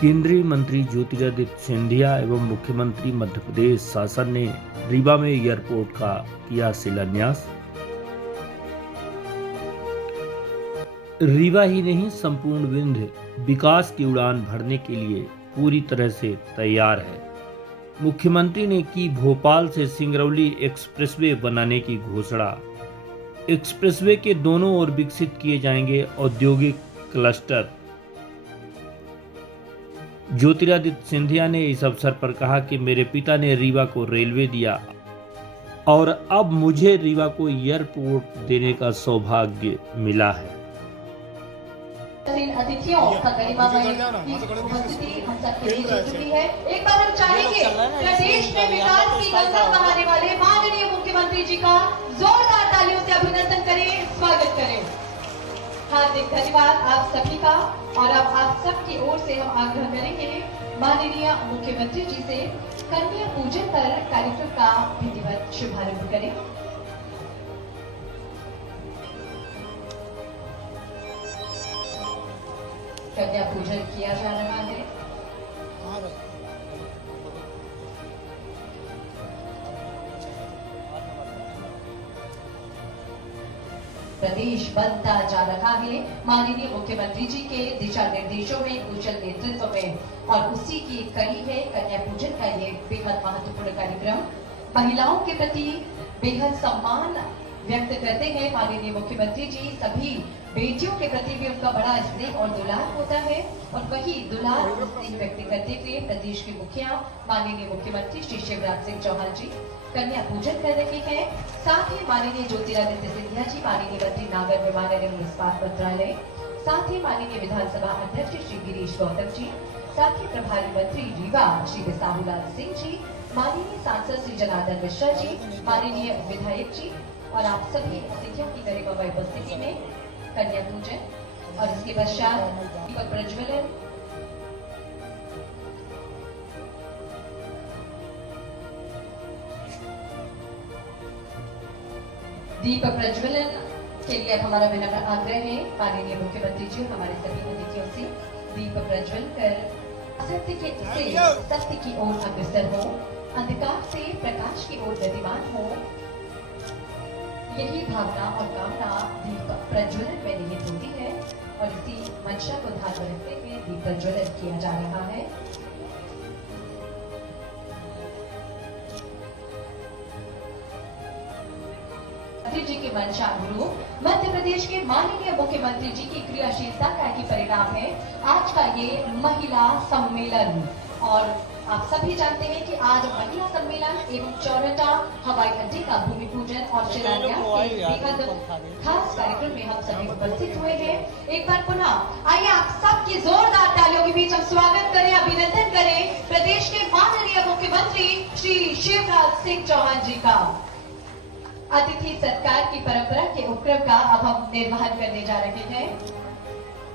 केंद्रीय मंत्री ज्योतिरादित्य सिंधिया एवं मुख्यमंत्री मध्य प्रदेश शासन ने रीवा में एयरपोर्ट का किया शिलान्यास। रीवा ही नहीं, संपूर्ण विंध्य विकास की उड़ान भरने के लिए पूरी तरह से तैयार है। मुख्यमंत्री ने की भोपाल से सिंगरौली एक्सप्रेसवे बनाने की घोषणा। एक्सप्रेसवे के दोनों ओर विकसित किए जाएंगे औद्योगिक क्लस्टर। ज्योतिरादित्य सिंधिया ने इस अवसर पर कहा कि मेरे पिता ने रीवा को रेलवे दिया और अब मुझे रीवा को एयरपोर्ट देने का सौभाग्य मिला है। अतिथियों का गरिमामय उपस्थिति हम सबके बीच हो चुकी है। एक बार हम चाहेंगे प्रदेश में विकास की गंगा बहाने वाले माननीय मुख्यमंत्री जी का जोरदार तालियों से अभिनंदन करें, स्वागत करें। हार्दिक धन्यवाद आप सभी का। और अब आप सबकी ओर से हम आग्रह करेंगे माननीय मुख्यमंत्री जी से कन्या पूजन कर कार्यक्रम का विधिवत शुभारंभ करें। कन्या पूजन किया जा रहा है। प्रदेश बनता जा रहा है माननीय मुख्यमंत्री जी के दिशा निर्देशों में, कुशल नेतृत्व में, और उसी की कड़ी है कन्या पूजन का ये बेहद महत्वपूर्ण कार्यक्रम। महिलाओं के प्रति बेहद सम्मान व्यक्त करते हैं माननीय मुख्यमंत्री जी। सभी बेटियों के प्रति भी उनका बड़ा स्नेह और दुलार होता है, और वही दुलार स्नेह व्यक्त करते हुए प्रदेश के मुखिया माननीय मुख्यमंत्री श्री शिवराज सिंह चौहान जी कन्या पूजन कर रहे हैं। साथ ही माननीय ज्योतिरादित्य सिंधिया जी, माननीय मंत्री नागर विमानन एवं इस्पात मंत्रालय, साथ ही माननीय विधानसभा अध्यक्ष श्री गिरीश गौतम जी, साथ ही प्रभारी मंत्री रीवा श्री बिसाहूलाल सिंह जी, माननीय सांसद श्री जनार्दन मिश्रा जी, माननीय विधायक जी और आप सभी अतिथियों की गरिमामय उपस्थिति में कन्या पूजन और इसके पश्चात दीपक प्रज्वलन, दीपक प्रज्वलन के लिए अब हमारा विनम्र आग्रह है माननीय मुख्यमंत्री जी हमारे सभी अतिथियों से दीप प्रज्वल कर असत्य से सत्य की ओर अग्रसर हो, अंधकार से प्रकाश की ओर गतिमान हो, यही भावना और कामना दीप प्रज्वलन में निहित होती है। और इसी मंशा को ध्यान में रखते हुए दीप प्रज्वलन किया जा रहा है। जी के मंशा अनुरूप मध्य प्रदेश के माननीय मुख्यमंत्री जी की क्रियाशीलता का ही परिणाम है आज का ये महिला सम्मेलन। और आप सभी जानते हैं कि आज महिला सम्मेलन एवं चौरटा हवाई अड्डे का भूमि पूजन और शिलान्यास के बेहद खास कार्यक्रम में हम सभी उपस्थित हुए हैं। एक बार पुनः आइए आप सबकी जोरदार तालियों के बीच हम स्वागत करें, अभिनंदन करें प्रदेश के माननीय मुख्यमंत्री श्री शिवराज सिंह चौहान जी का। अतिथि सत्कार की परंपरा के उपक्रम का अब हम निर्वहन करने जा रहे हैं।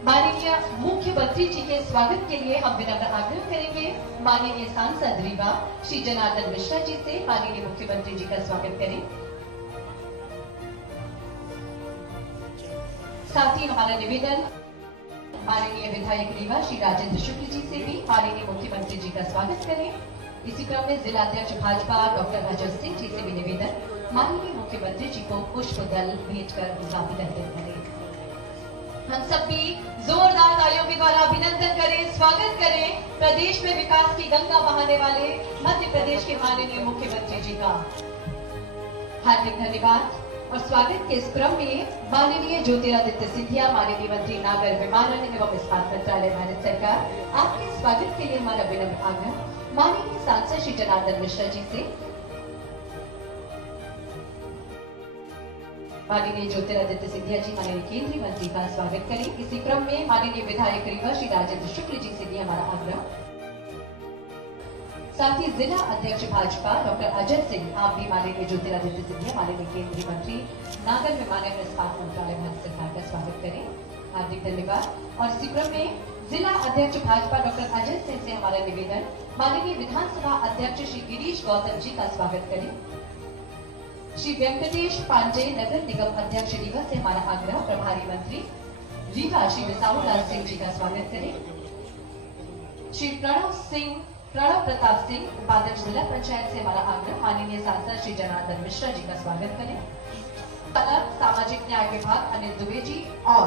माननीय मुख्यमंत्री जी के स्वागत के लिए हम विनम्र आग्रह करेंगे माननीय सांसद रीवा श्री जनार्दन मिश्रा जी से माननीय मुख्यमंत्री जी का स्वागत करें। साथ ही हमारा निवेदन माननीय विधायक रीवा श्री राजेंद्र शुक्ल जी से भी माननीय मुख्यमंत्री जी का स्वागत करें। इसी क्रम में जिलाध्यक्ष भाजपा डॉक्टर अजय सिंह जी से भी निवेदन माननीय मुख्यमंत्री जी को पुष्प दल भेंट कर उनका अभिनंदन करें। हम सब भी जोरदार तालियों के द्वारा अभिनंदन करें, स्वागत करें प्रदेश में विकास की गंगा बहाने वाले मध्य प्रदेश के माननीय मुख्यमंत्री जी का। हार्दिक धन्यवाद। और स्वागत के इस क्रम में माननीय ज्योतिरादित्य सिंधिया, माननीय मंत्री नागर विमानन एवं इस्पात मंत्रालय भारत सरकार, आपके स्वागत के लिए हमारा विनम्र आग्रह माननीय सांसद श्री जनार्दन मिश्रा जी से माननीय ज्योतिरादित्य सिंधिया जी माननीय केंद्रीय मंत्री का स्वागत करें। इसी क्रम में माननीय विधायक रीवा श्री राजेंद्र शुक्ल जी से भी हमारा आग्रह। साथ ही जिला अध्यक्ष भाजपा डॉक्टर अजय सिंह, आप भी माननीय ज्योतिरादित्य सिंधिया माननीय केंद्रीय मंत्री नागर विमानन इस्पात मंत्रालय भारत सरकार का स्वागत करें। हार्दिक धन्यवाद। और इसी क्रम में जिला अध्यक्ष भाजपा डॉक्टर अजय सिंह से हमारा निवेदन, माननीय विधानसभा अध्यक्ष श्री गिरीश गौतम जी का स्वागत करें। श्री वेंकटेश पांडे नगर निगम अध्यक्ष रीवा से हमारा आग्रह, प्रभारी मंत्री रीवा श्री बिसाहू लाल सिंह जी का स्वागत करें। श्री प्रणव प्रताप सिंह उपाध्यक्ष जिला पंचायत से हमारा आग्रह, माननीय सांसद श्री जनार्दन मिश्रा जी का स्वागत करें। सामाजिक न्याय विभाग अनिल दुबे जी और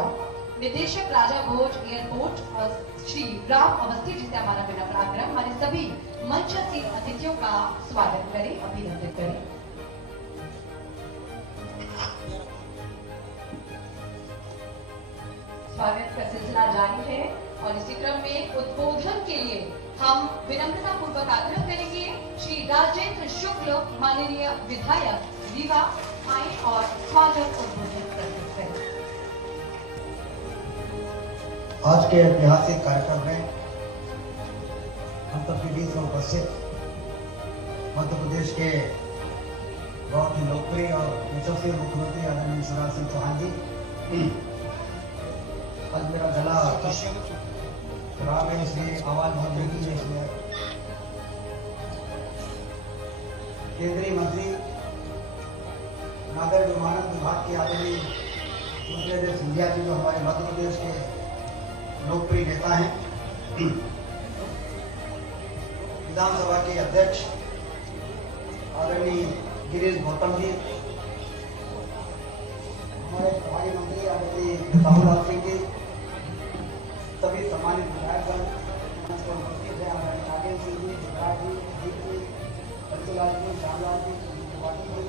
निदेशक राजा भोज एयरपोर्ट और श्री राम अवस्थी जी से हमारा विनम्र आग्रह, हमारे सभी मंचासीन अतिथियों का स्वागत करें, अभिनंदन करें। स्वागत का सिलसिला जारी है और इसी क्रम में उद्बोधन के लिए हम विनम्रता पूर्वक आग्रह करेंगे श्री राजेंद्र शुक्ल माननीय विधायक रीवा आए और स्वागत उद्बोधन प्रस्तुत करें। आज के ऐतिहासिक कार्यक्रम में हम सबके बीच में उपस्थित मध्य प्रदेश के बहुत ही लोकप्रिय और यशस्वी मुख्यमंत्री आदरणीय शिवराज सिंह चौहान जी, आज मेरा गला खराब है इसलिए आवाज बहुत धीमी है। इसमें केंद्रीय मंत्री नागर विमानन विभाग के आदरणीय ज्योतिरादित्य सिंधिया जी, जो हमारे मध्य प्रदेश के लोकप्रिय नेता हैं, विधानसभा के अध्यक्ष आदरणीय गिरीश गौतम जी, हमारे प्रभारी मंत्री आदरणीय बिसाहू लाल सिंह जी, सभी सम्मानित विधायकगण, उपस्थित हैं हमारे नागेंद्र सिंह जी, जुगराज जी, अजीत जी, बच्चूलाल जी, श्यामलाल जी, त्रिपाठी जी,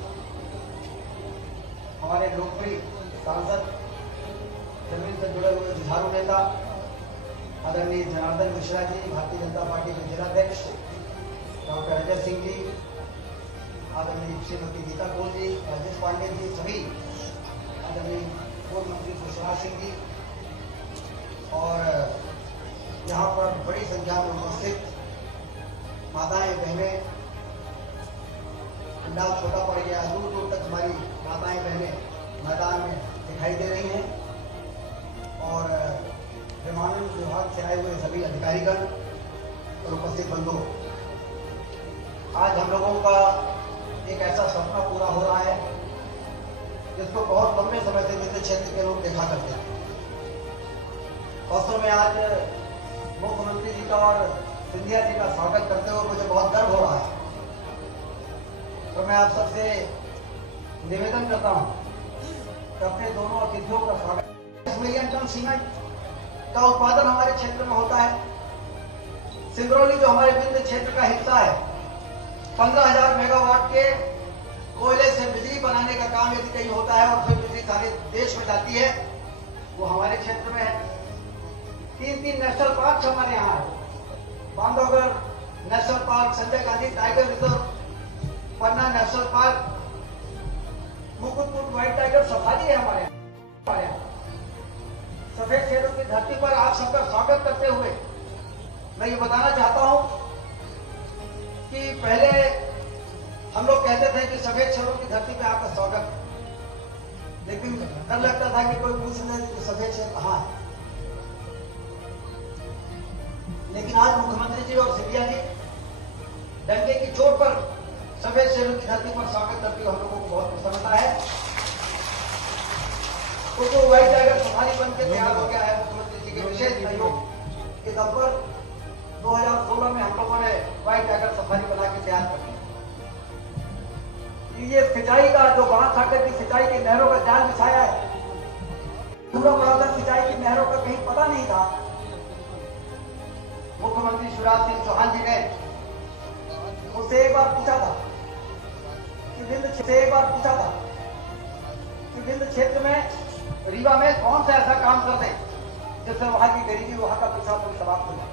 हमारे लोकप्रिय सांसद जमीन से जुड़े हुए जुझारू नेता आदरणीय जनार्दन मिश्रा जी, भारतीय जनता पार्टी के जिलाध्यक्ष डॉक्टर अजय सिंह जी, आदरणीय श्रीमती गीता कौल जी, राजेश पांडे जी, सभी आदरणीय पूर्व मंत्री सुशील सिंह जी और यहाँ पर बड़ी संख्या में उपस्थित माताएं बहनें, पंडाल छोटा पड़ गया, दूर दूर तक हमारी माताएं बहनें मैदान में दिखाई दे रही हैं और विमानन विभाग से आए हुए सभी अधिकारीगण और उपस्थित बंधु, आज हम लोगों का एक ऐसा सपना पूरा हो रहा है जिसको बहुत लंबे समय से विद्युत क्षेत्र के लोग देखा करते हैं। वास्तव में आज मुख्यमंत्री जी का और सिंधिया जी का स्वागत करते हुए मुझे बहुत गर्व हो रहा है। तो मैं आप सबसे निवेदन करता हूं कि अपने दोनों अतिथियों का स्वागत। 10 मिलियन टन सीमेंट का उत्पादन हमारे क्षेत्र में होता है। सिंगरौली जो हमारे विंध्य क्षेत्र का हिस्सा है, 15,000 मेगावाट के कोयले से बिजली बनाने का काम यदि कहीं होता है और फिर बिजली सारे देश में जाती है, वो हमारे क्षेत्र में है। 3 नेशनल पार्क हमारे यहाँ है, Bandhavgarh national park, Sanjay Gandhi tiger reserve, Panna national park, Mukutpur white tiger safari है हमारे यहाँ। सफेद शेरों की धरती पर आप सबका स्वागत करते हुए मैं ये बताना चाहता हूं कि पहले हम लोग कहते थे कि सफेद शेरों की धरती पे आपका स्वागत, लेकिन डर लगता था कि कोई पूछ ले कि सफेद शेर कहाँ है। लेकिन आज मुख्यमंत्री जी और सिंधिया जी डंके की चोट पर सफेद शेरों की धरती पर स्वागत करते हुए हम लोगों को बहुत प्रसन्नता है। तो व्हाइट टाइगर सफारी बन के तैयार हो गया है मुख्यमंत्री जी के विशेष सहयोग के दम पर। 2016 में हम लोगों ने व्हाइट टाइगर सफारी बना के तैयार कर दी। ये सिंचाई का जो बांध सागर की सिंचाई की नहरों का जाल बिछाया है, पूरा बड़ा सिंचाई की नहरों का कहीं पता नहीं था। मुख्यमंत्री शिवराज सिंह चौहान जी ने मुझसे एक बार पूछा था कि विंध्य क्षेत्र में रीवा में कौन सा ऐसा काम कर दें जिससे वहां की गरीबी, वहां का पिछड़ापन समाप्त हो जाए।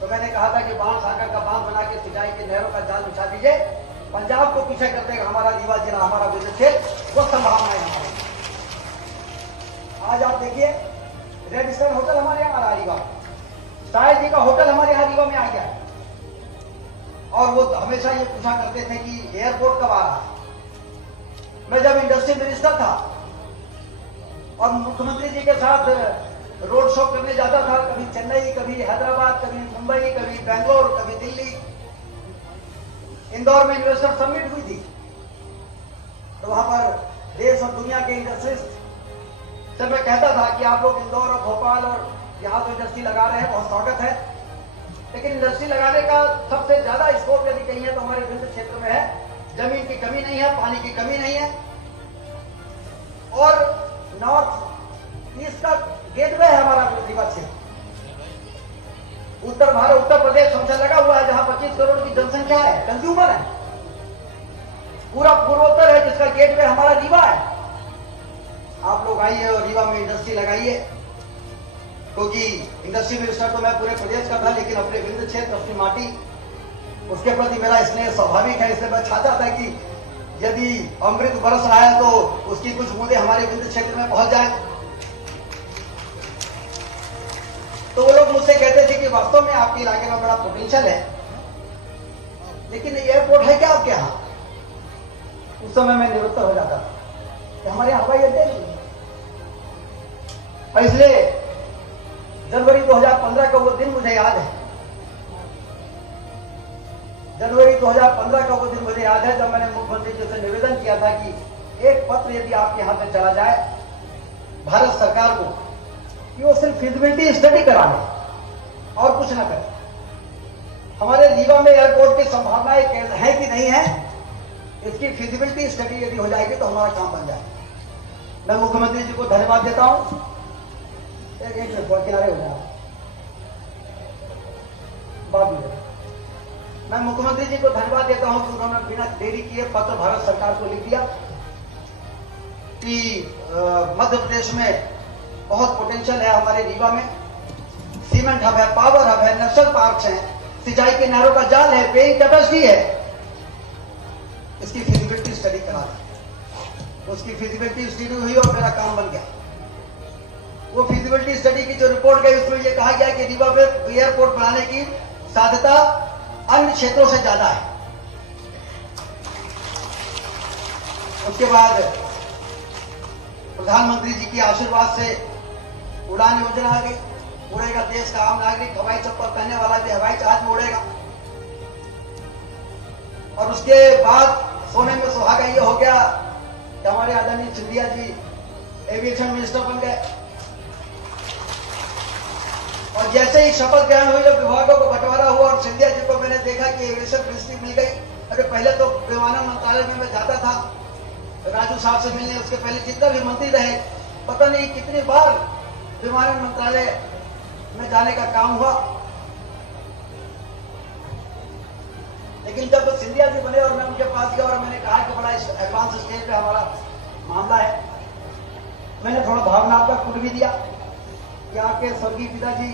तो मैंने कहा था कि बाण सागर का बांध बना के सिंचाई की नहरों का जाल बिछा दीजिए, पंजाब को पीछे कर देगा हमारा रीवा जिला, हमारा विद्युत क्षेत्र, वो संभावना है हमारी। आज आप देखिए रेड स्टार होटल हमारे यहाँ आ रहा रीवा, शायद जी का होटल हमारे यहाँ रीवा में आ गया है। और वो हमेशा ये पूछा करते थे कि एयरपोर्ट कब आ रहा है। मैं जब इंडस्ट्री मिनिस्टर था और मुख्यमंत्री जी के साथ रोड शो करने जाता था, कभी चेन्नई, कभी हैदराबाद, कभी मुंबई, कभी बेंगलोर, कभी दिल्ली। इंदौर में इन्वेस्टर समिट हुई थी, तो वहां पर देश और दुनिया के इंडस्ट्रीज से मैं कहता था कि आप लोग इंदौर और भोपाल और यहाँ तो इंडस्ट्री लगा रहे हैं, बहुत स्वागत है, लेकिन इंडस्ट्री लगाने का सबसे ज्यादा स्कोप यदि कहीं है तो हमारे विंध्य क्षेत्र में है। जमीन की कमी नहीं है, पानी की कमी नहीं है, और नॉर्थ ईस्ट का गेटवे है हमारा रीवा क्षेत्र। उत्तर प्रदेश हमसे लगा हुआ है, जहां 25 करोड़ की जनसंख्या है, कंज्यूमर है। पूरा पूर्वोत्तर है जिसका गेटवे हमारा रीवा है। आप लोग आइए और रीवा में इंडस्ट्री लगाइए, क्योंकि इंडस्ट्री मिनिस्टर तो मैं पूरे प्रदेश का था, लेकिन अपने विंध्य क्षेत्र, अपनी माटी, उसके प्रति मेरा स्नेह स्वाभाविक है। इसलिए मैं चाहता था कि यदि अमृत बरस रहा है तो उसकी कुछ बूंदे हमारे विंध्य क्षेत्र में पहुंच जाए। तो वो लोग मुझसे कहते थे कि वास्तव में आपके इलाके में बड़ा पोटेंशियल है, लेकिन एयरपोर्ट है क्या आपके यहाँ? उस समय मैं निवृत्त हो जाता था कि हमारे हवाई अड्डे नहीं। और इसलिए जनवरी 2015 का वो दिन मुझे याद है। जनवरी 2015 का वो दिन मुझे याद है जब मैंने मुख्यमंत्री जी से निवेदन किया था कि एक पत्र यदि आपके हाथ में चला जाए भारत सरकार को कि वो सिर्फ फिजिबिलिटी स्टडी करा ले और कुछ ना करे। हमारे रीवा में एयरपोर्ट की संभावनाएं है कि नहीं है, इसकी फिजिबिलिटी स्टडी यदि हो जाएगी तो हमारा काम बन जाएगा। मैं मुख्यमंत्री जी को धन्यवाद देता हूं। एक मिनट किनारे हो जाए बात में। मैं मुख्यमंत्री जी को धन्यवाद देता हूं कि उन्होंने बिना देरी किए पत्र भारत सरकार को लिख दिया कि मध्य प्रदेश में बहुत पोटेंशियल है हमारे रीवा में। सीमेंट हब है, पावर हब है, नेशनल पार्क है, सिंचाई के नहरों का जाल है, पेइंग कैपेसिटी है। इसकी फिजिबिलिटी स्टडी करा दी। उसकी फिजिबिलिटी स्टडी हुई और मेरा काम बन गया। वो फिजिबिलिटी स्टडी की जो रिपोर्ट गई उसमें यह कहा गया कि रीवा में एयरपोर्ट बनाने की साध्यता अन्य क्षेत्रों से ज्यादा है। उसके बाद प्रधानमंत्री जी के आशीर्वाद से उड़ान योजना आ गई। उड़ेगा देश का आम नागरिक, हवाई चप्पल पहनने वाला भी हवाई जहाज में उड़ेगा। और उसके बाद सोने में सुहागा ये हो गया कि हमारे आदरणीय सिंधिया जी एविएशन मिनिस्टर बन गए। और जैसे ही शपथ ग्रहण हुई, जब विभागों को बंटवारा हुआ और सिंधिया जी को मैंने देखा कि एविएशन मिनिस्ट्री मिल गई। अरे पहले तो विमानन मंत्रालय में मैं जाता था राजू साहब से मिलने, उसके पहले जितना भी मंत्री रहे, पता नहीं कितनी बार विमानन मंत्रालय में जाने का काम हुआ। लेकिन जब सिंधिया जी बने और मैं उनके पास गया और मैंने कहा कि बड़ा एडवांस स्टेज पे हमारा मामला है, मैंने थोड़ा भावनात्मक पुट भी दिया कि आपके स्वर्गीय पिताजी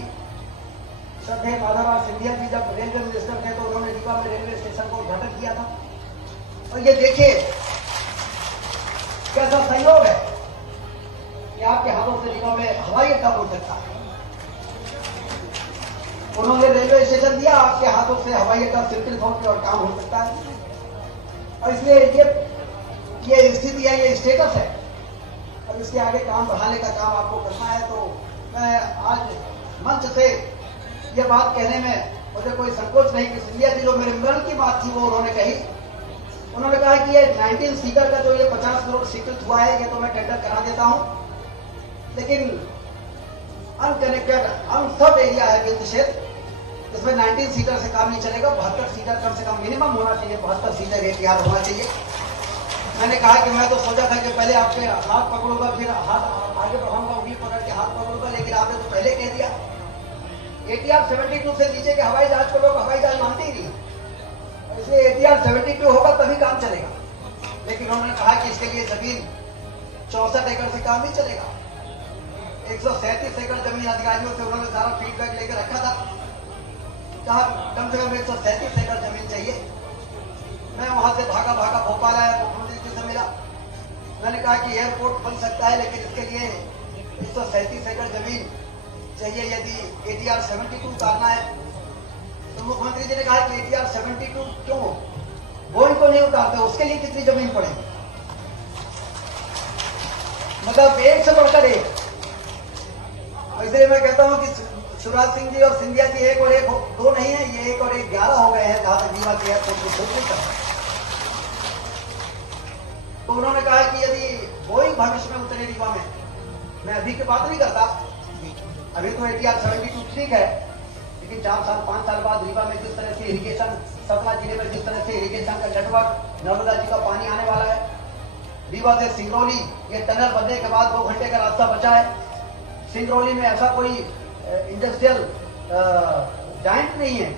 श्रद्धेय माधवराव सिंधिया जी जब रेलवे मिनिस्टर थे तो उन्होंने रीवा में रेलवे स्टेशन को उद्घाटन किया था। और ये देखिए कैसा सहयोग है कि आपके हाथों से रीवा में हवाई अड्डा बन सकता है। उन्होंने रेलवे स्टेशन दिया, आपके हाथों से हवाई अड्डा सिंपल फॉर्म पे और काम हो सकता है। और इसलिए ये स्थिति है, ये स्टेटस है, और इसके आगे काम बढ़ाने का काम आपको करना है। तो मैं आज मंच से ये बात कहने में मुझे कोई संकोच नहीं कि सिंधिया जी जो मेरे मन की बात थी वो उन्होंने कही। उन्होंने कहा कि ये 19 सीटर का जो ये 50 करोड़ स्वीकृत हुआ है, ये तो मैं टेंडर करा देता हूं, लेकिन अनकनेक्टेड अनसर्व एरिया है विंध्य क्षेत्र, इसमें 19 सीटर से काम नहीं चलेगा। 72 सीटर कम से कम मिनिमम होना चाहिए, 72 सीटर एटीआर होना चाहिए। मैंने कहा कि मैं तो सोचा था कि पहले आपके हाथ पकड़ूंगा, फिर हाथ आगे बढ़ाऊंगा, उंगली पकड़ के हाथ पकड़ूंगा, लेकिन आपने तो पहले कह दिया। एटीआर 72 से नीचे के हवाई जहाज को लोग हवाई जहाज मानते ही नहीं, इसलिए एटीआर 72 होगा तभी काम चलेगा। लेकिन उन्होंने कहा कि इसके लिए जमीन 64 एकड़ से काम नहीं चलेगा। 137 एकड़ जमीन अधिकारियों से उन्होंने सारा फीडबैक लेकर रखा था, कहा कम से कम 137 एकड़ जमीन चाहिए। मैं वहां से भागा भोपाल आया, मुख्यमंत्री जी से मिला। मैंने कहा कि एयरपोर्ट बन सकता है, लेकिन इसके लिए 137 एकड़ जमीन चाहिए यदि एटीआर 72 उतारना है। तो मुख्यमंत्री जी ने कहा कि एटीआर 72 क्यों, बोइंग को नहीं उतारते, उसके लिए कितनी जमीन पड़ेगी। मतलब एक से बढ़कर एक। इसलिए मैं कहता हूं कि शिवराज सिंह जी और सिंधिया जी एक और एक दो नहीं है, ये एक और एक 11 हो गए हैं जहां तक रीवा के एयरपोर्ट की सोच कर। तो उन्होंने कहा कि यदि बोइंग भविष्य में उतरे रीवा में, मैं अभी की बात नहीं करता, अभी तो ATR 72 ठीक है, लेकिन 4 साल 5 साल बाद रीवा में जिस तरह से इरिगेशन, सतना जिले में जिस तरह से इरिगेशन का नेटवर्क, नर्मदा जी का पानी आने वाला है, रीवा से सिंगरौली ये टनल बनने के बाद 2 घंटे का रास्ता बचा है। सिंगरौली में ऐसा कोई इंडस्ट्रियल जाइंट नहीं है।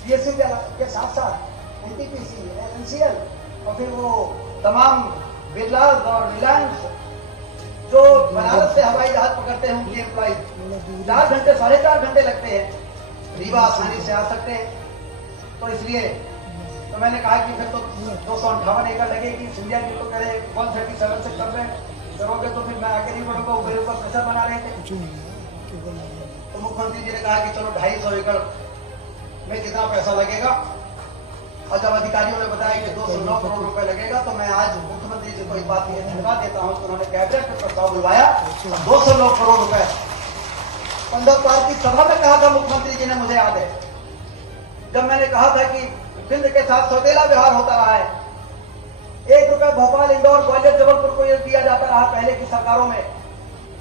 PSC के साथ साथ NTPC, NCL और फिर वो तमाम बिरलास और रिलायंस जो बनारस से हवाई जहाज पकड़ते हैं उनके एम्प्लॉय 4 घंटे 4.5 घंटे लगते हैं, रीवा आसानी से आ सकते हैं। तो इसलिए तो मैंने कहा कि फिर तो 258 एकड़ लगेगी। सिंधिया जी तो करे 137 से कर रहे करोगे तो फिर मैं आगे नहीं बढ़ूंगा, ऊपर ऊपर प्रेशर बना रहे थे। तो मुख्यमंत्री जी ने कहा कि चलो 250 एकड़ में कितना पैसा लगेगा, और जब अधिकारियों ने बताया कि 209 करोड़ रुपए लगेगा, तो मैं आज मुख्यमंत्री जी को इस बात के लिए धन्यवाद देता हूं कि उन्होंने कैबिनेट में प्रस्ताव बुलवाया। 209 करोड़ रुपए 15 तारीख की सभा में कहा था मुख्यमंत्री जी ने, मुझे याद है, जब मैंने कहा था कि सिंध के साथ सौतेला व्यवहार होता रहा है। 1 रुपए भोपाल, इंदौर, ग्वालियर, जबलपुर को यह दिया जाता रहा पहले की सरकारों में,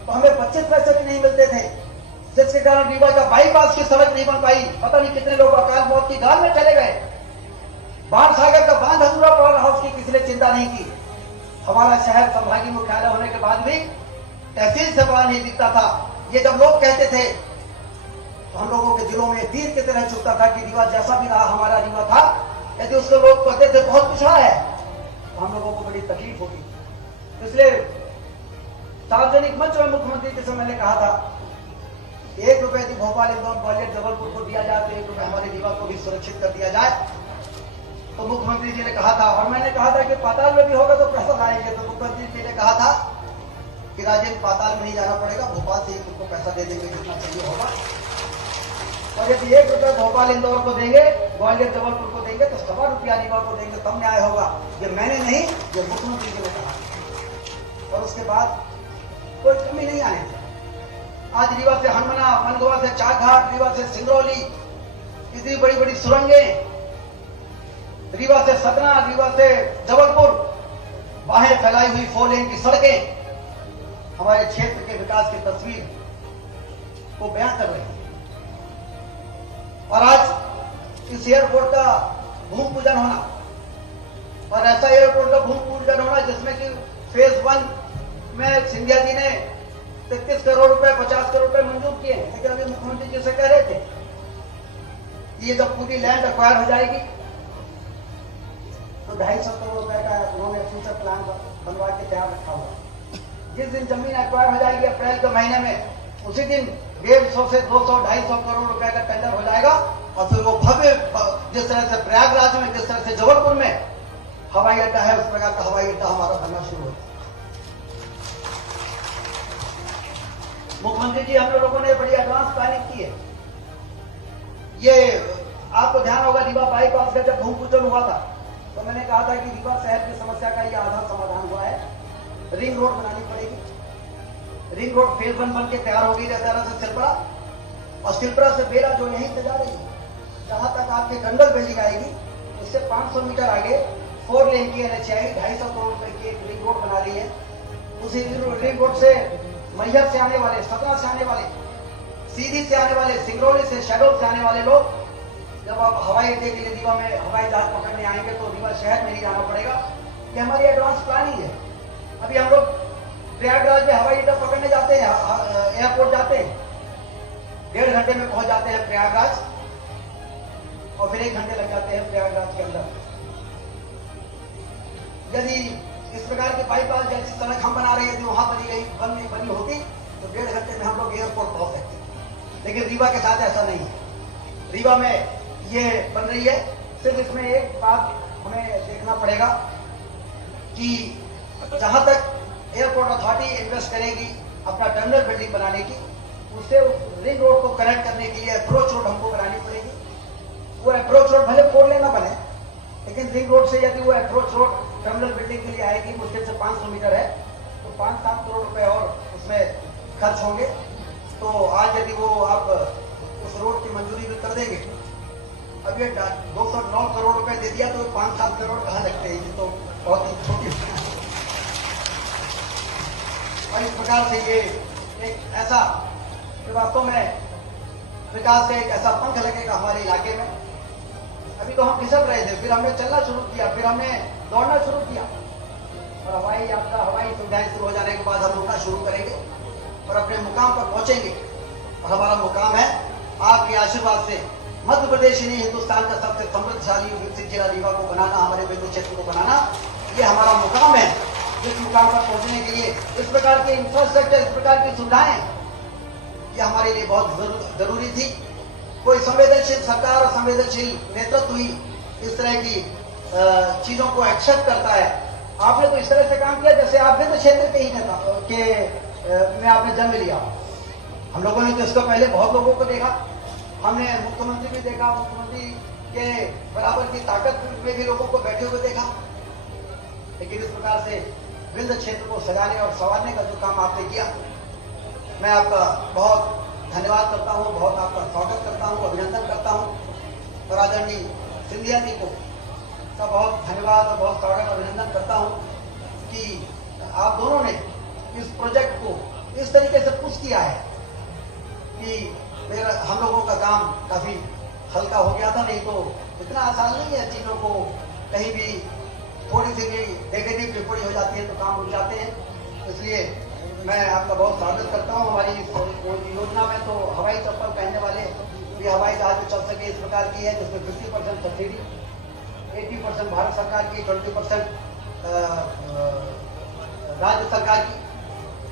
तो हमें 25 पैसे भी नहीं मिलते थे, जिसके कारण रीवा का बाईपास की सड़क नहीं बन पाई। पता नहीं कितने लोग अकाल मौत की गाल में चले गए। बाण सागर का बांध अधूरा पड़ा रहा, उसकी किसी ने चिंता नहीं की। हमारा शहर संभागीय मुख्यालय होने के बाद भी तहसील से बड़ा नहीं दिखता था। ये जब लोग कहते थे तो हम लोगों के दिलों में तीर की तरह चुभता था कि रीवा जैसा भी रहा हमारा रीवा था, यदि उसके लोग कहते थे बहुत पिछड़ा है, तो हम लोगों को बड़ी तकलीफ होती। इसलिए सार्वजनिक मंच में मुख्यमंत्री के समय मैंने कहा था 1 रुपए यदि भोपाल, इंदौर, ग्वालियर, जबलपुर को दिया जाए तो 1 रुपए हमारे रीवा को भी सुरक्षित कर दिया जाए। तो मुख्यमंत्री जी ने कहा था, और मैंने कहा था कि पाताल में भी होगा तो पैसा लाएंगे। तो मुख्यमंत्री जी ने कहा था कि राजेंद्र पाताल में नहीं जाना पड़ेगा, भोपाल से ही तुमको पैसा दे देंगे जितना चाहिए होगा। और यदि 1 रुपए भोपाल, इंदौर को देंगे, ग्वालियर, जबलपुर को देंगे, तो 1.25 रुपया रीवा को देंगे, तब न्याय होगा। ये मैंने नहीं, ये मुख्यमंत्री जी ने कहा। और उसके बाद कोई कमी नहीं आने दी। आज रीवा से हनुमना, मनगवा से चाकघाट, रीवा से सिंगरौली, इतनी बड़ी बड़ी सुरंगें, रीवा से सतना, रीवा से जबलपुर, बाहें फैलाई हुई 4 लेन की सड़कें हमारे क्षेत्र के विकास की तस्वीर को बयां कर रही है। और आज इस एयरपोर्ट का भूमि पूजन होना, और ऐसा एयरपोर्ट का भूमि पूजन होना जिसमें कि फेज 1 में सिंधिया जी ने 33 करोड़ रुपए, 50 करोड़ रुपए मंजूर किए, लेकिन अभी मुख्यमंत्री जी से कह रहे थे ये जब पूरी लैंड एक्वायर हो जाएगी तो 250 करोड़ रुपए का उन्होंने फ्यूचर प्लान बनवा के तैयार रखा हुआ। जिस दिन जमीन एक्वायर हो जाएगी अप्रैल के महीने में, उसी दिन 150 से 200, 250 करोड़ रुपए का टेंडर हो जाएगा। और फिर वो भव्य, जिस तरह से प्रयागराज में, जिस तरह से जबलपुर में हवाई अड्डा है, उस प्रकार का हवाई अड्डा हमारा बनना शुरू हो। मुख्यमंत्री जी, हम लोगों ने बड़ी एडवांस प्लानिंग की है। ये आपको ध्यान होगा, रीवा बाईपास का जब भूमि पूजन हुआ था तो मैंने कहा था कि रीवा शहर की समस्या का ये आधा समाधान हुआ है। रिंग रोड बनानी पड़ेगी। रिंग रोड फेज 1 बन के तैयार हो गई रतारा से सिलपड़ा, और सिलपड़ा से बेला जो यहीं से जा रही है, जहां तक आपके गंगल वैली आएगी, उससे 500 मीटर आगे 4 लेन की NH आई, 250 करोड़ रुपए की एक रिंग रोड बना ली है। उसी रिंग रोड से मैहर से आने वाले, सतना से आने वाले, सीधी से आने वाले, सिंगरौली से, शहडोल से आने वाले लोग जब आप हवाई अड्डे के लिए रीवा में हवाई जहाज पकड़ने आएंगे तो रीवा शहर में ही जाना पड़ेगा। ये हमारी एडवांस प्लानिंग है। अभी हम लोग प्रयागराज में हवाई अड्डा पकड़ने जाते हैं, एयरपोर्ट जाते हैं, 1.5 घंटे में पहुंच जाते हैं प्रयागराज, और फिर 1 घंटे लग जाते हैं प्रयागराज के अंदर। यदि इस प्रकार की बाईपास जैसी सड़क हम बना रहे हैं, जो वहां बनी होती तो 1.5 घंटे में हम लोग एयरपोर्ट पहुंच सकते। लेकिन रीवा के साथ ऐसा नहीं है। रीवा में ये बन रही है। सिर्फ इसमें एक बात हमें देखना पड़ेगा कि जहां तक एयरपोर्ट अथॉरिटी इन्वेस्ट करेगी अपना टर्मिनल बिल्डिंग बनाने की, उससे उस रिंग रोड को कनेक्ट करने के लिए अप्रोच रोड हमको बनानी पड़ेगी। वो अप्रोच रोड भले 4 लेन ना बने, लेकिन रिंग रोड से यदि वो अप्रोच रोड टर्मिनल बिल्डिंग के लिए आएगी, मुश्किल से 500 मीटर है, तो 5-7 करोड़ रुपए और उसमें खर्च होंगे। तो आज यदि वो आप उस रोड की मंजूरी भी कर देंगे, अब ये 209 करोड़ रुपए दे दिया तो 5-7 करोड़ कहाँ लगते हैं, ये तो बहुत ही छोटी। और इस प्रकार से ये एक ऐसा वास्तव में विकास का एक ऐसा पंख लगेगा हमारे इलाके में। अभी तो हम फिसल रहे थे, फिर हमने चलना शुरू किया, फिर हमने दौड़ना शुरू किया, और हवाई यात्रा, हवाई सुविधाएं शुरू हो जाने के बाद हम उड़ना शुरू करेंगे और अपने मुकाम पर पहुंचेंगे। और हमारा मुकाम है आपके आशीर्वाद से मध्य प्रदेश ही नहीं, हिंदुस्तान का सबसे समृद्धशाली विकसित जिला रीवा को बनाना, हमारे बिंदु क्षेत्र को बनाना, ये हमारा मुकाम है। जिस मुकाम पर पहुंचने के लिए इस प्रकार के इंफ्रास्ट्रक्चर, इस प्रकार की सुविधाएं, ये हमारे लिए बहुत जरूरी थी। कोई संवेदनशील सरकार और संवेदनशील नेतृत्व ही इस तरह की चीजों को एक्सेप्ट करता है। आपने तो इस तरह से काम किया जैसे आप वित्त क्षेत्र के ही नेता में आपने जन्म लिया। हम लोगों ने तो इसको पहले बहुत लोगों को देखा, हमने मुख्यमंत्री भी देखा, मुख्यमंत्री के बराबर की ताकत में भी लोगों को बैठे हुए देखा, लेकिन इस प्रकार से विंध्य क्षेत्र को सजाने और संवारने का जो काम आपने किया, मैं आपका बहुत धन्यवाद करता हूं, बहुत आपका स्वागत करता हूं, अभिनंदन करता हूं। और आदरणीय सिंधिया जी को का बहुत धन्यवाद और बहुत स्वागत अभिनंदन करता हूं कि आप दोनों ने इस प्रोजेक्ट को इस तरीके से पुश किया है कि हम लोगों का काम काफी हल्का हो गया था। नहीं तो इतना आसान नहीं है, चीजों को कहीं भी थोड़ी सी भी नेगेटिव टिप्पणी हो जाती है तो काम रुक जाते हैं। इसलिए मैं आपका बहुत स्वागत करता हूं। हमारी योजना में तो हवाई चप्पल पहनने वाले भी हवाई जहाज में चल सके इस प्रकार की है, जिसमें 50% सब्सिडी, 80% भारत सरकार की, 20% राज्य सरकार की।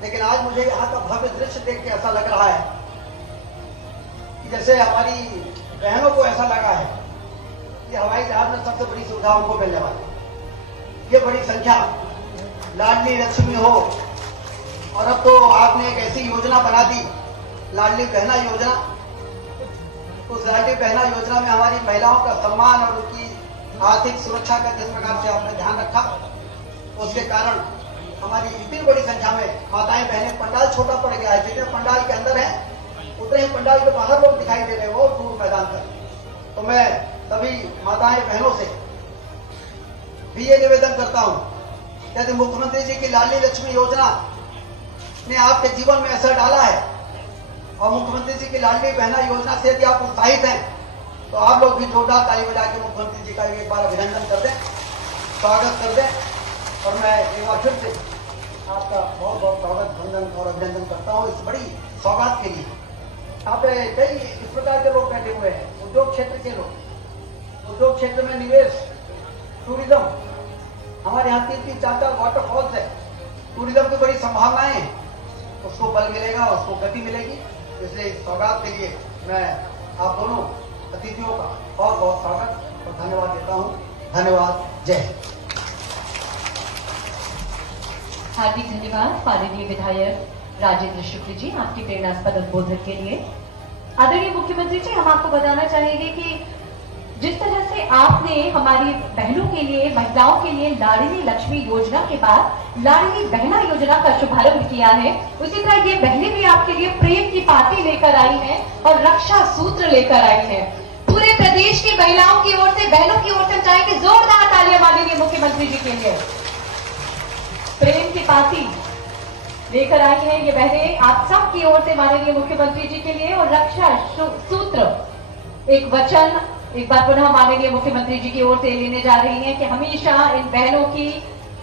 लेकिन आज मुझे यहाँ का भव्य दृश्य देख के ऐसा लग रहा है कि जैसे हमारी बहनों को ऐसा लगा है कि हवाई जहाज में सबसे बड़ी सुविधा उनको मिलने वाली। ये बड़ी संख्या लाडली लक्ष्मी हो, और अब तो आपने एक ऐसी योजना बना दी, लाडली बहना योजना। उस लाडली बहना योजना में हमारी महिलाओं का सम्मान और उनकी आर्थिक सुरक्षा का जिस प्रकार से आपने ध्यान रखा, उसके कारण हमारी इतनी बड़ी संख्या में माताएं बहनें, पंडाल छोटा पड़ गया है, जितने पंडाल के अंदर है उतने ही पंडाल के बाहर लोग दिखाई दे रहे हैं, वो दूर मैदान तक। तो मैं सभी माताएं बहनों से भी ये निवेदन करता हूं, यदि मुख्यमंत्री जी की लाडली लक्ष्मी योजना ने आपके जीवन में असर डाला है और मुख्यमंत्री जी की लाडली बहना योजना से यदि आप उत्साहित हैं, तो आप लोग भी जोरदार ताली बजा के मुख्यमंत्री जी का एक बार अभिनंदन कर दें, स्वागत कर दें। और मैं एक बार फिर से आपका बहुत बहुत स्वागत, वंदन और अभिनंदन करता हूँ इस बड़ी सौगात के लिए। यहाँ पे कई इस प्रकार के लोग बैठे हुए हैं, उद्योग क्षेत्र के लोग, उद्योग क्षेत्र में निवेश, टूरिज्म, हमारे यहाँ 3-4 वाटरफॉल्स है, टूरिज्म की बड़ी संभावनाएं हैं, उसको बल मिलेगा, उसको गति मिलेगी। इसलिए इस सौगात के लिए मैं आप दोनों अतिथियों का बहुत बहुत स्वागत और धन्यवाद देता हूँ। धन्यवाद, जय हिंद। हार्दिक धन्यवाद माननीय विधायक राजेंद्र शुक्ल जी, आपकी प्रेरणास्पद उद्बोधन के लिए। आदरणीय मुख्यमंत्री जी, हम आपको बताना चाहेंगे कि जिस तरह से आपने हमारी बहनों के लिए, महिलाओं के लिए लाडली लक्ष्मी योजना के बाद लाडली बहना योजना का शुभारंभ किया है, उसी तरह ये बहनें भी आपके लिए प्रेम की पाती लेकर आई हैं और रक्षा सूत्र लेकर आई हैं। पूरे प्रदेश की महिलाओं की ओर से, बहनों की ओर से चाहेंगे जोरदार तालियां माननीय मुख्यमंत्री जी के लिए। प्रेम की पाती लेकर आई है ये बहनें आप सब की ओर से माननीय मुख्यमंत्री जी के लिए, और रक्षा सूत्र एक वचन एक बार पुनः माननीय मुख्यमंत्री जी की ओर से लेने जा रही हैं कि हमेशा इन बहनों की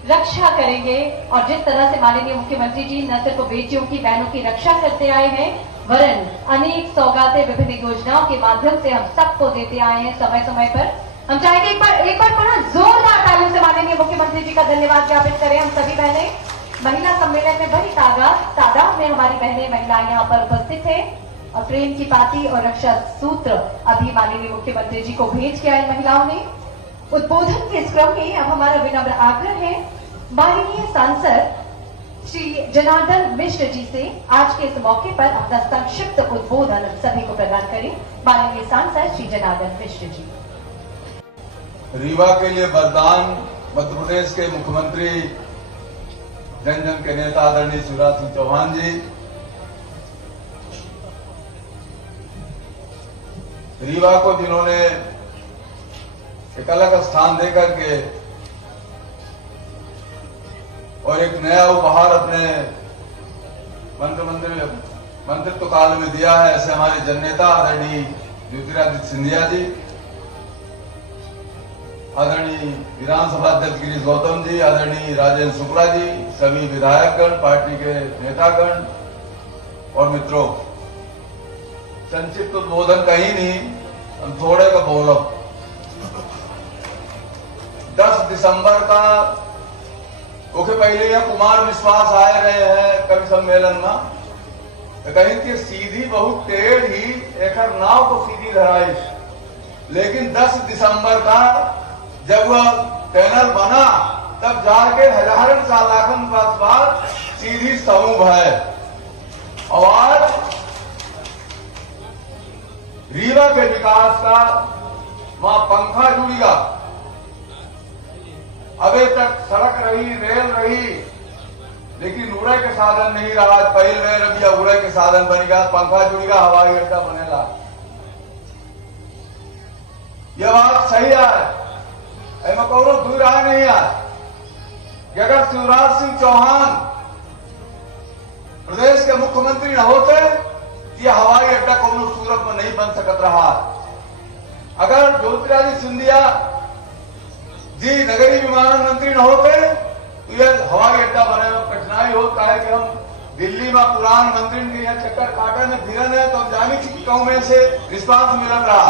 रक्षा करेंगे। और जिस तरह से माननीय मुख्यमंत्री जी न सिर्फ बेटियों की, बहनों की रक्षा करते आए हैं, वरन अनेक सौगातें विभिन्न योजनाओं के माध्यम से हम सबको देते आए हैं समय समय पर। हम चाहेंगे एक बार पुनः जोरदार तालियों से माननीय मुख्यमंत्री जी का धन्यवाद ज्ञापित करें हम सभी बहनें। महिला सम्मेलन में बड़ी तादाद में हमारी बहनें, महिलाएं यहाँ पर उपस्थित है, और प्रेम की पाती और रक्षा सूत्र अभी माननीय मुख्यमंत्री जी को भेज के आए महिलाओं ने। उद्बोधन के इस क्रम में अब हमारा विनम्र आग्रह है माननीय सांसद श्री जनार्दन मिश्र जी से आज के इस मौके पर अपना संक्षिप्त उद्बोधन सभी को प्रदान करें। माननीय सांसद श्री जनार्दन मिश्र जी। रीवा के लिए वरदान मध्य प्रदेश के मुख्यमंत्री जन जन के नेता आदरणीय शिवराज सिंह चौहान जी, रीवा को जिन्होंने एक अलग स्थान देकर के और एक नया उपहार अपने मंत्रित्व काल में दिया है, ऐसे हमारे जननेता आदरणीय ज्योतिरादित्य सिंधिया जी, आदरणीय विधानसभा अध्यक्ष गिरीश गौतम जी, आदरणीय राजेंद्र शुक्ला जी, सभी विधायकगण, पार्टी के नेतागण और मित्रों, संक्षिप्त उद्बोधन कहीं नहीं, हम थोड़े का बोलो। 10 दिसंबर का ओके पहले यह कुमार विश्वास आए रहे हैं कवि सम्मेलन में, तो कहीं कि सीधी बहुत टेढ़ी एक नाव को सीधी धराई, लेकिन 10 दिसंबर का जब वह पैनल बना तब जाके हजारन सालाखन बाद सीधी समूह है। और आज रीवा के विकास का वहां पंखा जुड़ेगा। अभी तक सड़क रही, रेल रही, लेकिन उड़े के साधन नहीं रहा। पहल में रबिया उड़े के साधन बनेगा, पंखा जुड़ेगा, हवाई अड्डा बनेगा। यह बात सही है, ऐसा कौनो दूर राय नहीं है कि अगर शिवराज सिंह चौहान प्रदेश के मुख्यमंत्री न होते तो यह हवाई अड्डा कौनो सूरत में नहीं बन सकत रहा। अगर ज्योतिरादित्य सिंधिया जी नगरीय विमानन मंत्री न होते तो यह हवाई अड्डा बने में कठिनाई होता है कि हम दिल्ली में पुरान मंत्री के यहाँ चक्कर काटे में फिरन है तो जानी की गांव में से रिस्पांस मिल रहा।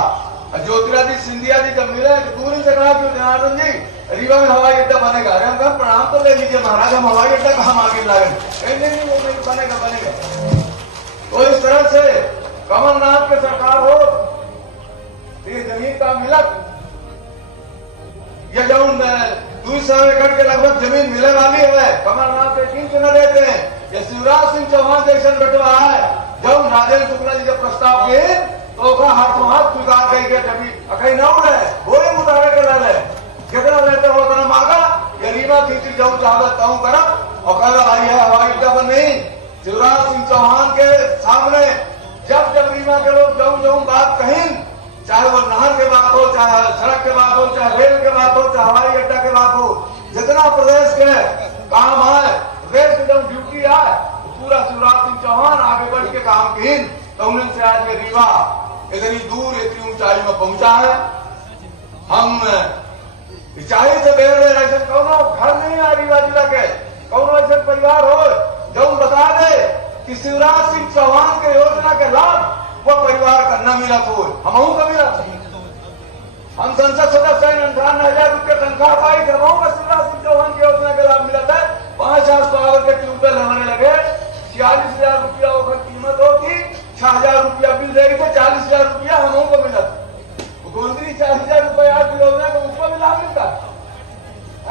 ज्योतिरादित्य सिंधिया जी जब मिले तो दूरी से कहा कि जनार्दन जी रीवा में हवाई अड्डा बनेगा। अरे हम कहा प्रणाम तो ले लीजिए महाराज, हम हवाई अड्डा कहाँ आगे लागे? नहीं वो नहीं बनेगा बनेगा। तो इस तरह से कमलनाथ की सरकार हो, ये जमीन का मिलक ये जौन 200 एकड़ के लगभग जमीन मिलने वाली है, कमलनाथ के 3 न देते हैं। ये शिवराज सिंह चौहान जैसे बटवा है, जब राजेंद्र शुक्ला जी का प्रस्ताव किए तो हाथों हाथ स्वीकार करेंगे। जब कहीं न उड़े वही मुतारे के ले कितना लेते हो उतना मांगा, ये रीवा खींची जाऊं चाहत ताऊं करब और कहा भाई है हवाई अड्डा पर नहीं। शिवराज सिंह चौहान के सामने जब रीवा के लोग जाऊं बात कहीं, चाहे वो नहर के बात हो, चाहे सड़क के बात हो, चाहे रेल के बात हो, चाहे हवाई अड्डा के बात हो, जितना प्रदेश के काम है, प्रदेश की जब ड्यूटी आए पूरा शिवराज सिंह चौहान आगे बढ़ के काम की तो उन्होंने से आज के रीवा इतनी दूर इतनी ऊंचाई में पहुंचा है। हम चाहे से बेर में ऐसे कौनो घर नहीं है रीवा जिला के, कौनो ऐसे परिवार हो जो बता दे कि शिवराज सिंह चौहान के योजना के लाभ वो परिवार का न मिला हो, हम का मिला। हम संसद सदस्य 98,000 रुपये तनख्वाह पाई, जब शिवराज सिंह चौहान की योजना के लाभ मिला था। 5,000 पावर के ट्यूबवेल हमारे लगे, 46,000 रुपया कीमत होती, 6,000 रुपया बिल देगी तो 40,000 रुपया हम को मिला। मुख्यमंत्री 40,000 रुपया योजना का उसको भी लाभ मिलता।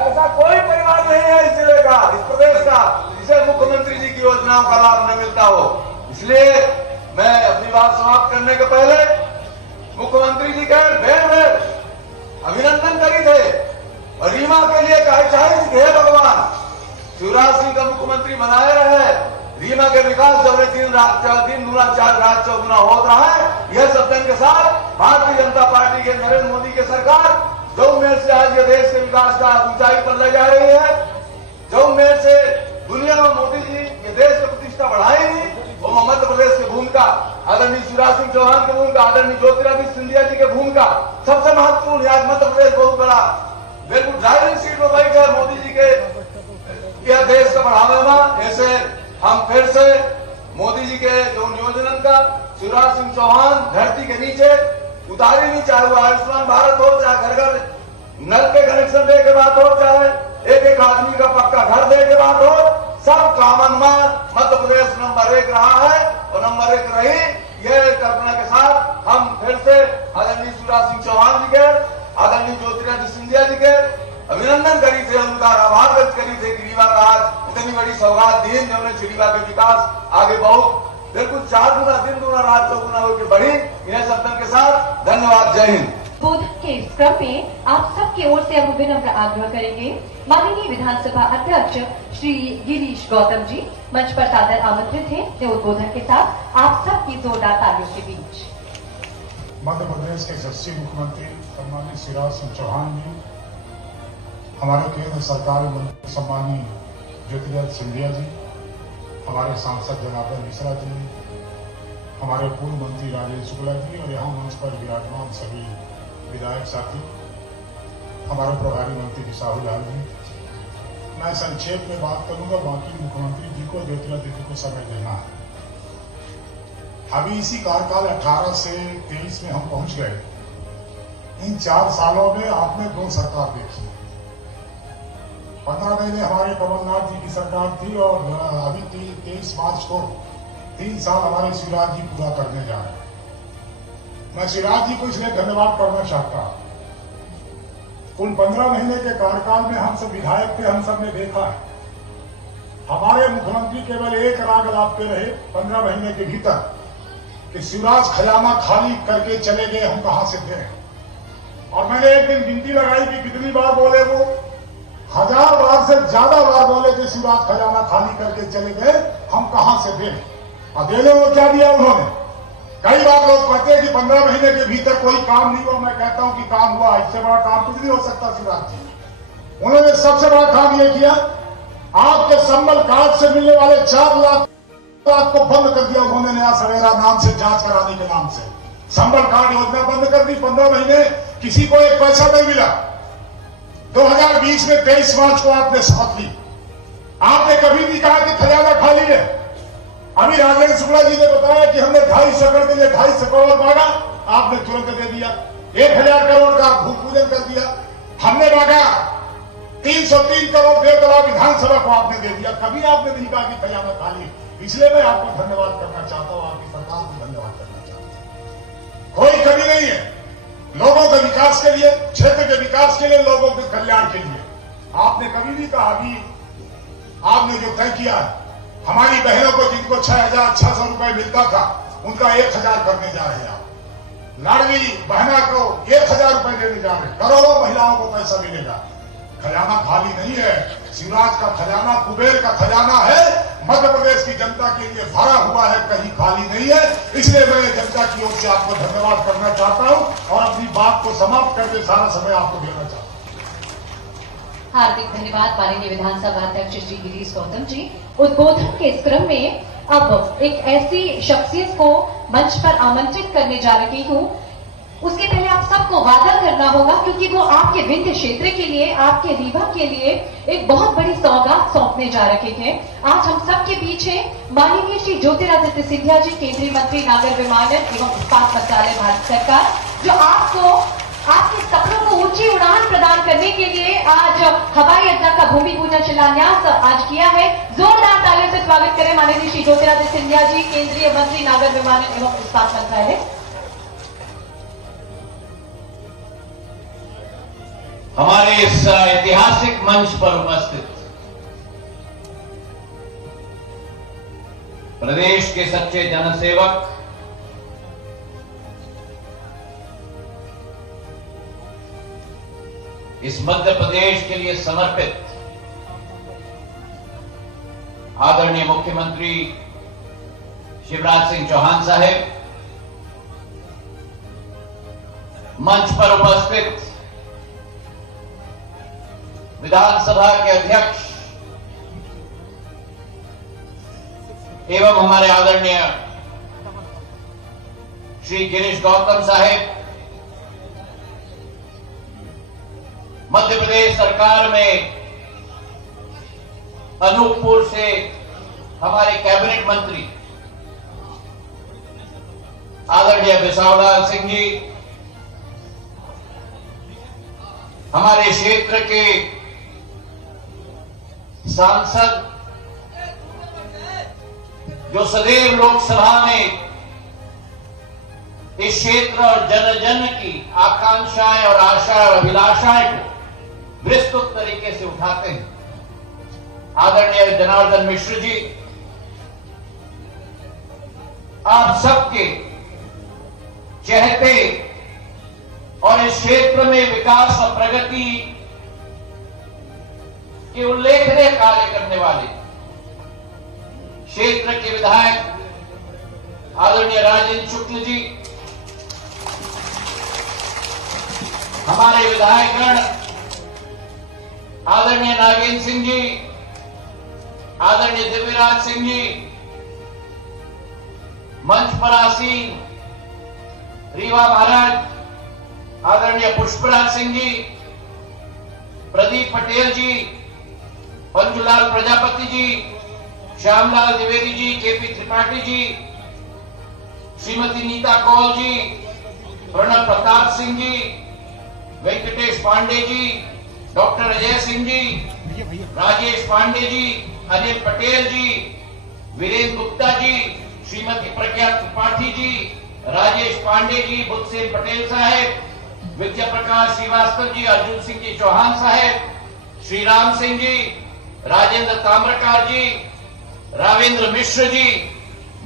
ऐसा कोई परिवार नहीं है इस जिले का, इस प्रदेश का, जिसे मुख्यमंत्री जी की योजनाओं का लाभ न मिलता हो। इसलिए मैं अपनी बात समाप्त करने के पहले मुख्यमंत्री जी के बेर अभिनंदन करी थे और रीवा के लिए चाहे हे भगवान शिवराज सिंह का मुख्यमंत्री बनाए रहे। रीवा के विकास जब दिन दूना 4 रात 14 हो रहा है। यह सदन के साथ भारतीय जनता पार्टी के नरेंद्र मोदी की सरकार जो मेर से आज ये देश के विकास का ऊंचाई पर ले जा रही है, जो मेर से दुनिया में मोदी जी ये देश की प्रतिष्ठा बढ़ाएंगी, वो मध्य प्रदेश की भूमिका, आदरणीय शिवराज सिंह चौहान की भूमिका, आदरणीय ज्योतिरादित्य सिंधिया जी की भूमिका सबसे महत्वपूर्ण है। मध्य प्रदेश बहुत बड़ा बिल्कुल ड्राइविंग सीट में बैठ गए मोदी जी के यह देश का बढ़ावे में। ऐसे हम फिर से मोदी जी के जो योजना का शिवराज सिंह चौहान धरती के नीचे उतारी नहीं, चाहे वो आयुष्मान भारत हो, चाहे घर घर नल के कनेक्शन दे के बात हो, चाहे एक आदमी का पक्का घर दे के बात हो, सब कामन में मध्य प्रदेश नंबर 1 रहा है और नंबर 1 रही। यह कल्पना के साथ हम फिर से आदरणीय शिवराज सिंह चौहान जी के, आदरणीय ज्योतिरादित्य सिंधिया जी के अभिनंदन करी थे, उनका आभार व्यक्त करी थे कि रीवा का आज इतनी बड़ी सौगात दी जिन्होंने रीवा के विकास आगे बहुत बिल्कुल 4 गुना दिन गुना रात 4 गुना होकर बढ़ी। इन्हें सदन के साथ धन्यवाद। जय हिंद। उद्बोधन के इस क्रम में आप सबकी ओर से हम विनम्र आग्रह करेंगे माननीय विधानसभा अध्यक्ष श्री गिरीश गौतम जी मंच पर सादर आमंत्रित हैं अपने उद्बोधन के साथ आप सबकी जोरदार तालियों के बीच। मध्य प्रदेश के यशस्वी मुख्यमंत्री सम्मानित शिवराज सिंह चौहान जी, हमारे केंद्र सरकार में सम्मानित ज्योतिरादित्य सिंधिया जी, हमारे सांसद जनार्दन मिश्रा जी, हमारे पूर्व मंत्री राजेंद्र शुक्ला जी और यहाँ मंच पर विराजमान सभी विधायक साथी, हमारे प्रभारी मंत्री साहू लाल जी। मैं संक्षेप में बात करूंगा, बाकी मुख्यमंत्री जी को ज्योतिरादित्य जी को समय देना है। अभी इसी कार्यकाल 18 से 23 में हम पहुंच गए। इन 4 सालों में आपने 2 सरकार देखी। 15 महीने हमारे कमलनाथ जी की सरकार थी और अभी 23 मार्च को 3 साल हमारे शिवराज जी पूरा करने जा रहे हैं। मैं शिवराज जी को इसलिए धन्यवाद करना चाहता हूं। कुल 15 महीने के कार्यकाल में हम सब विधायक थे, हम सब ने देखा है हमारे मुख्यमंत्री केवल एक राग लापते रहे 15 महीने के भीतर कि शिवराज खजाना खाली करके चले गए, हम कहां से थे। और मैंने एक दिन गिनती लगाई कि कितनी बार बोले वो, 1000 बार से ज्यादा बार बोले कि शिवराज खजाना खाली करके चले गए, हम कहां से थे। और देने वो क्या दिया उन्होंने। कई बार लोग कहते हैं कि 15 महीने के भीतर कोई काम नहीं हुआ। मैं कहता हूं कि काम हुआ, इससे बड़ा काम कुछ नहीं हो सकता। शिवराज जी उन्होंने सबसे बड़ा काम यह किया, आपके संबल कार्ड से मिलने वाले 4 लाख को बंद कर दिया उन्होंने। नया सवेरा नाम से जांच कराने के नाम से संबल कार्ड योजना बंद कर दी। 15 महीने किसी को एक पैसा नहीं मिला। 2020 में 23 मार्च को आपने शपथ ली। आपने कभी नहीं कहा कि खजाना खाली है। अभी राजेंद्र शुक्ला जी ने बताया कि हमने 250 एकड़ के लिए 250 करोड़ मांगा, आपने तुरंत दे दिया। 1000 करोड़ का भूमि पूजन कर दिया। हमने मांगा 303 करोड़ देवतला विधानसभा को आपने दे दिया। कभी आपने नहीं कहा कि खजाना खाली। इसलिए मैं आपको धन्यवाद करना चाहता हूं, आपकी सरकार को धन्यवाद करना चाहता हूं। कोई कमी नहीं है लोगों के विकास के लिए, क्षेत्र के विकास के लिए, लोगों के कल्याण के लिए। आपने कभी नहीं कहा। अभी आपने जो तय किया है, हमारी बहनों को जिनको 6,600 रुपए मिलता था उनका 1,000 करने जा रहे हैं आप। लाडली बहना को 1,000 रुपए देने जा रहे हैं। करोड़ों महिलाओं को पैसा मिलेगा। खजाना खाली नहीं है। शिवराज का खजाना कुबेर का खजाना है। मध्य प्रदेश की जनता के लिए भरा हुआ है, कहीं खाली नहीं है। इसलिए मैं जनता की ओर से आपको धन्यवाद करना चाहता हूं और अपनी बात को समाप्त करके सारा समय आपको देना चाहता हूं। हार्दिक धन्यवाद माननीय विधानसभा अध्यक्ष श्री गिरीश गौतम जी। उद्बोधन के इस क्रम में अब एक ऐसी शख्सियत को मंच पर आमंत्रित करने जा रही हूं। उसके पहले आप सबको वादा करना होगा, क्योंकि वो आपके विंध्य क्षेत्र के लिए, आपके रीवा के लिए एक बहुत बड़ी सौगात सौंपने जा रहे हैं। आज हम सबके बीच है माननीय श्री ज्योतिरादित्य सिंधिया जी, केंद्रीय मंत्री नागर विमानन एवं इस्पात मंत्रालय, भारत सरकार, जो आपको आपके सपनों को ऊंची उड़ान प्रदान करने के लिए आज हवाई अड्डा का भूमि पूजन शिलान्यास आज किया है। जोरदार तालियों से स्वागत करें माननीय श्री ज्योतिरादित्य सिंधिया जी, केंद्रीय मंत्री नागर विमानन एवं इस्पात मंत्रालय। हमारे इस ऐतिहासिक मंच पर उपस्थित प्रदेश के सच्चे जनसेवक, इस मध्य प्रदेश के लिए समर्पित आदरणीय मुख्यमंत्री शिवराज सिंह चौहान साहब, मंच पर उपस्थित विधानसभा के अध्यक्ष एवं हमारे आदरणीय श्री गिरीश गौतम साहब, मध्य प्रदेश सरकार में अनूपपुर से हमारे कैबिनेट मंत्री आदरणीय बिसावलाल सिंह जी, हमारे क्षेत्र के सांसद जो सदैव लोकसभा में इस क्षेत्र और जन जन की आकांक्षाएं और आशा और अभिलाषाएं को विस्तृत तरीके से उठाते हैं, आदरणीय जनार्दन मिश्र जी, आप सबके चहते और इस इस क्षेत्र में विकास और प्रगति के उल्लेखनीय कार्य करने वाले क्षेत्र के विधायक आदरणीय राजेंद्र शुक्ल जी, हमारे विधायकगण आदरणीय नागेंद्र सिंह जी, आदरणीय दिव्यराज सिंह जी, मंच पर आसीन रीवा महाराज, आदरणीय पुष्पराज सिंह जी, प्रदीप पटेल जी, पंजुलाल प्रजापति जी, श्यामलाल द्विवेदी जी, केपी त्रिपाठी जी, श्रीमती नीता कौल जी, प्रणब प्रताप सिंह जी, वेंकटेश पांडे जी, डॉक्टर अजय सिंह जी, राजेश पांडे जी, अनिल पटेल जी, वीरेंद्र गुप्ता जी, श्रीमती प्रज्ञा त्रिपाठी जी, राजेश पांडे जी, बुद्धसेन पटेल साहब, विद्या प्रकाश श्रीवास्तव जी, अर्जुन सिंह जी चौहान साहब, श्री राम सिंह जी, राजेंद्र ताम्रकार जी, रावेंद्र मिश्र जी,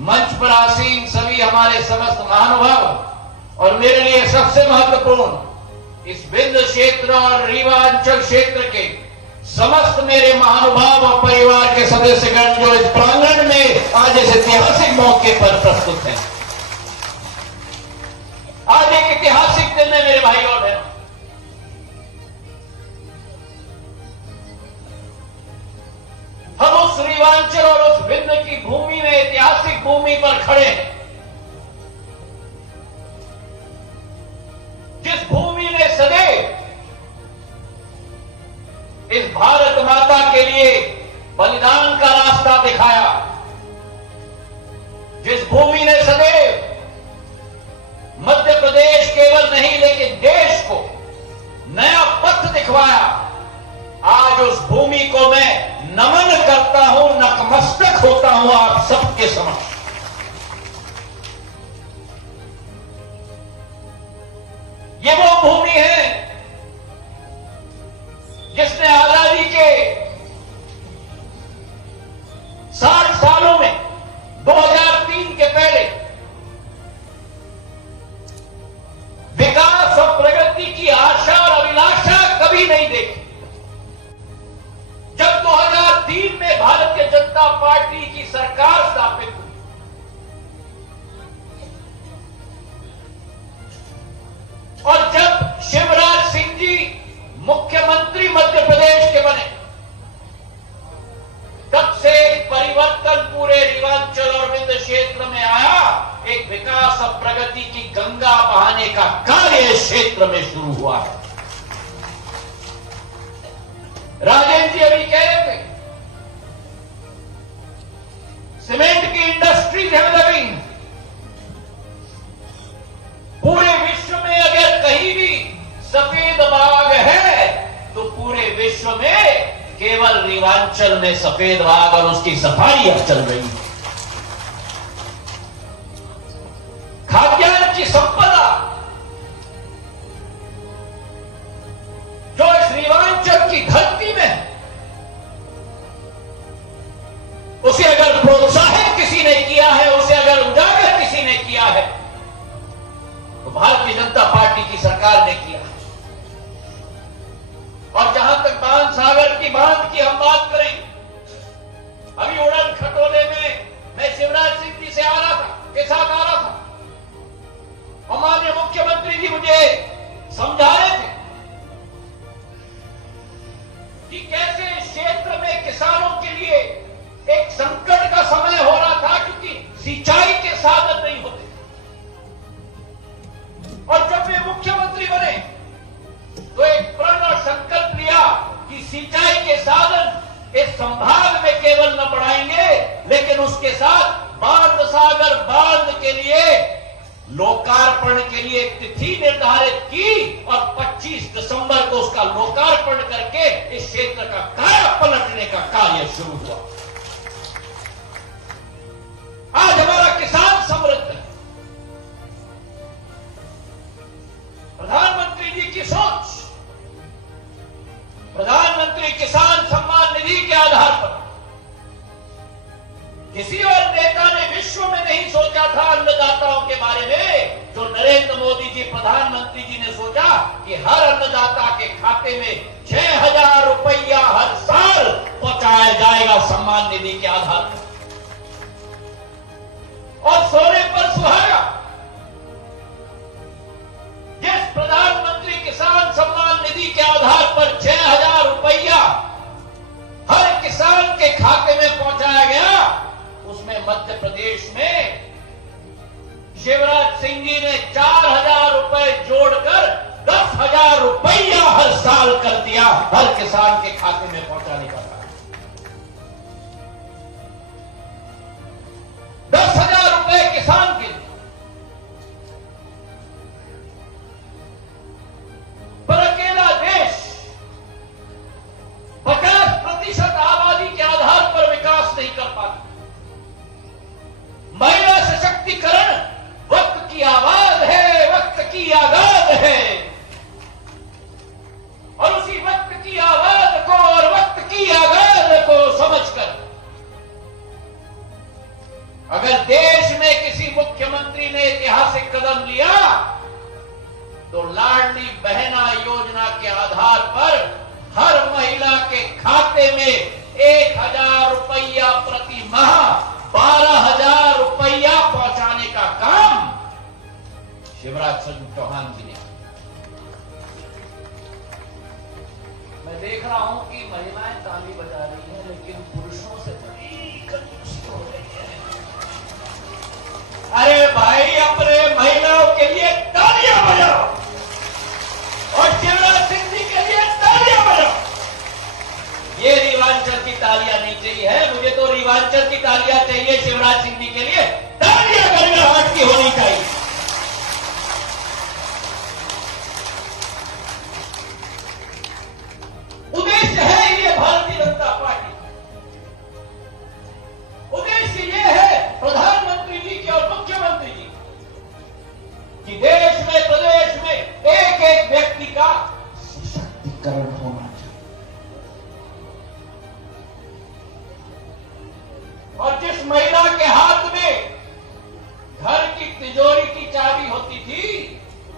मंच पर आसीन सभी हमारे समस्त महानुभाव और मेरे लिए सबसे महत्वपूर्ण इस विंध्य क्षेत्र और रीवा अंचल क्षेत्र के समस्त मेरे महानुभाव और परिवार के सदस्यगण जो इस प्रांगण में आज इस ऐतिहासिक मौके पर प्रस्तुत हैं। आज एक ऐतिहासिक दिन है मेरे भाई और बहनों। हम उस रीवांचल और उस विंध्य की भूमि में, ऐतिहासिक भूमि पर खड़े हैं, जिस भूमि ने सदैव इस भारत माता के लिए बलिदान का रास्ता दिखाया, जिस भूमि ने सदैव मध्य प्रदेश केवल नहीं लेकिन देश को नया पथ दिखवाया, आज उस भूमि को मैं नमन करता हूं, नतमस्तक होता हूं आप सबके समक्ष। ये वो भूमि है जिसने आजादी के 60 सालों में 2003 के पहले विकास और प्रगति की आशा और अभिलाषा कभी नहीं देखी। जब 2003 में भारतीय जनता पार्टी की सरकार स्थापित हुई, और जब शिवराज सिंह जी मुख्यमंत्री मध्य प्रदेश के बने, तब से परिवर्तन पूरे रीवांचल और विंध्य क्षेत्र में आया। एक विकास और प्रगति की गंगा बहाने का कार्य इस क्षेत्र में शुरू हुआ है। राजेंद्र जी अभी कह रहे थे, सीमेंट की इंडस्ट्री डेवलपिंग पूरे विश्व में अगर कहीं भी सफेद बाग है तो पूरे विश्व में केवल रीवांचल में सफेद बाग और उसकी सफाई अब चल रही है। खाद्यान्न की संपदा जो इस रीवांचल की धरती में है, उसे अगर प्रोत्साहित किसी ने किया है, उसे अगर उजागर किसी ने किया है, तो भारतीय जनता पार्टी की सरकार ने किया है। और जहां तक बांध सागर की बांध की हम बात करें, अभी उड़न खटोले में मैं शिवराज सिंह जी से आ रहा था, के साथ आ रहा था, और माननीय मुख्यमंत्री जी मुझे समझा रहे थे कि कैसे इस क्षेत्र में किसानों के लिए एक संकट का समय हो रहा था, क्योंकि सिंचाई के साधन नहीं होते। और जब वे मुख्यमंत्री बने तो एक प्रण और संकल्प लिया कि सिंचाई के साधन इस संभाग में केवल न बढ़ाएंगे, लेकिन उसके साथ बांध सागर बांध के लिए लोकार्पण के लिए एक तिथि निर्धारित की और 25 दिसंबर को उसका लोकार्पण करके इस क्षेत्र का काया पलटने का कार्य शुरू हुआ। आज हमारा किसान समृद्ध है। प्रधानमंत्री जी की सोच, प्रधानमंत्री किसान सम्मान निधि के आधार पर किसी और नेता ने विश्व में नहीं सोचा था अन्नदाताओं के बारे में, जो नरेंद्र मोदी जी प्रधानमंत्री जी ने सोचा कि हर अन्नदाता के खाते में 6,000 रुपया हर साल पहुंचाया जाएगा सम्मान निधि के आधार पर। और सोने पर सुहागा, जिस प्रधानमंत्री किसान सम्मान निधि के आधार पर 6,000 रुपया हर किसान के खाते में पहुंचाया गया, उसमें मध्य प्रदेश में शिवराज सिंह जी ने 4,000 रुपए जोड़कर 10,000 रुपया हर साल कर दिया हर किसान के खाते में पहुंचाने का काम। 10,000 रुपए किसान के लिए। पर अकेला देश 50% आबादी के आधार पर विकास नहीं कर पाता। महिला सशक्तिकरण वक्त की आवाज है, वक्त की आगाज है, और उसी वक्त की आवाज को और वक्त की आगाज को समझकर अगर देश में किसी मुख्यमंत्री ने ऐतिहासिक कदम लिया तो लाडली बहना योजना के आधार पर हर महिला के खाते में 1,000 रुपया प्रति माह 12,000 रुपया पहुंचाने का काम शिवराज सिंह चौहान जी ने। मैं देख रहा हूं कि महिलाएं ताली बजा रही हैं, लेकिन पुरुषों से बड़ी कंजूसी हो रही है। अरे भाई, अपने महिलाओं के लिए तालियां बजाओ और शिवराज सिंह जी के लिए तालियां बजाओ। ये रीवांचल की तालियां नहीं चाहिए, मुझे तो रीवांचल की तालियां चाहिए शिवराज सिंह जी के लिए। तालियां गड़गड़ाहट की होनी चाहिए। उद्देश्य है ये भारतीय जनता पार्टी, उद्देश्य ये है प्रधानमंत्री जी के और मुख्यमंत्री जी कि देश में, प्रदेश में एक एक व्यक्ति का सशक्तिकरण होना चाहिए। और जिस महिला के हाथ में घर की तिजोरी की चाबी होती थी,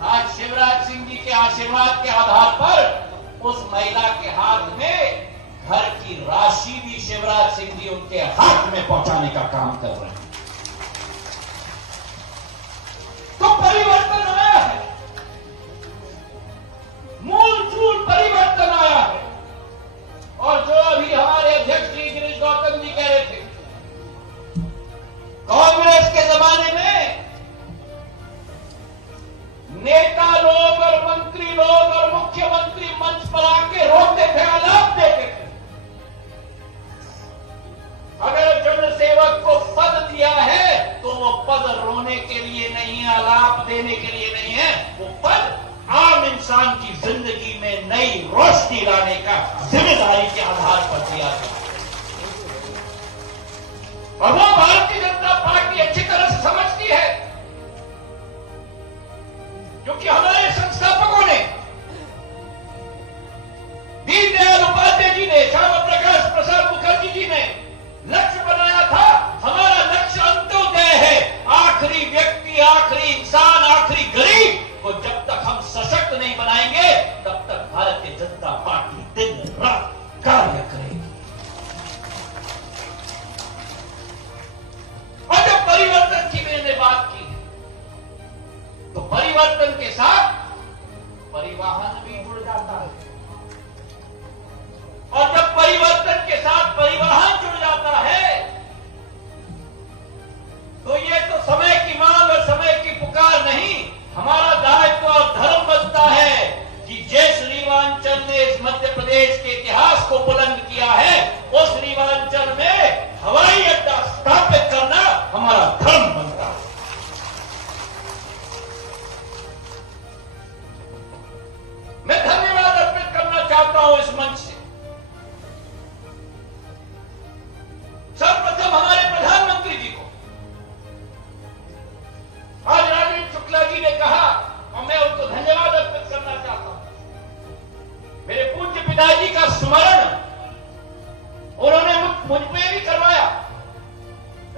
आज शिवराज सिंह जी के आशीर्वाद के आधार पर उस महिला के हाथ में घर की राशि भी शिवराज सिंह जी उनके हाथ में पहुंचाने का काम कर रहे हैं। तो परिवर्तन आया है, मूलचूल परिवर्तन आया है। और जो अभी हमारे अध्यक्ष जी गिरीश गौतम जी कह रहे थे, कांग्रेस के जमाने में नेता लोग और मंत्री लोग और मुख्यमंत्री मंच पर आके रोते थे, आलाप देते थे। अगर जनसेवक को पद दिया है तो वो पद रोने के लिए नहीं है, आलाप देने के लिए नहीं है। वो पद आम इंसान की जिंदगी में नई रोशनी लाने का जिम्मेदारी के आधार पर दिया गया। और वो भारतीय जनता पार्टी अच्छी तरह से समझती है, क्योंकि हमारे संस्थापकों ने, दीनदयाल उपाध्याय जी ने, श्यामा प्रकाश प्रसाद मुखर्जी जी ने लक्ष्य बनाया था। हमारा लक्ष्य अंत्योदय है। आखिरी व्यक्ति, आखिरी इंसान, आखिरी गरीब को जब तक हम सशक्त नहीं बनाएंगे तब तक भारतीय जनता पार्टी दिन रात कार्य करेगी। और जब परिवर्तन की मैंने बात की तो परिवर्तन के साथ परिवहन भी जुड़ जाता है। और जब परिवर्तन के साथ परिवहन जुड़ जाता है तो ये तो समय की मांग और समय की पुकार नहीं, हमारा दायित्व और धर्म बनता है कि जिस रीवांचल ने इस मध्य प्रदेश के इतिहास को बुलंद किया है, उस रीवांचल में हवाई अड्डा स्थापित करना हमारा धर्म बनता है। मैं धन्यवाद अर्पित करना चाहता हूं इस मंच से सर्वप्रथम हमारे प्रधानमंत्री जी को। आज राजीव शुक्ला जी ने कहा और मैं उनको धन्यवाद अर्पित करना चाहता हूं। मेरे पूज्य पिताजी का स्मरण उन्होंने मुझ पे भी करवाया।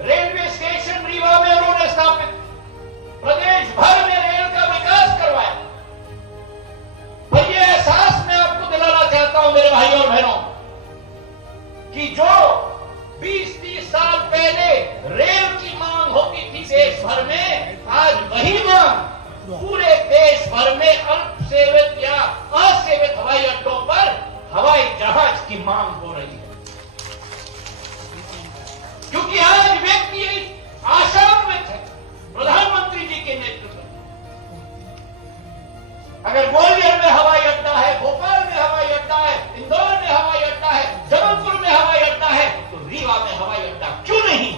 रेलवे स्टेशन रीवा में उन्होंने स्थापित, प्रदेश भर में रेल का विकास करवाया। पूरे देश भर में अल्प सेवित या असेवित हवाई अड्डों पर हवाई जहाज की मांग हो रही है, क्योंकि आज व्यक्ति आशान्वित है प्रधानमंत्री जी के नेतृत्व में। अगर ग्वालियर में हवाई अड्डा है, भोपाल में हवाई अड्डा है, इंदौर में हवाई अड्डा है, जबलपुर में हवाई अड्डा है, तो रीवा में हवाई अड्डा क्यों नहीं?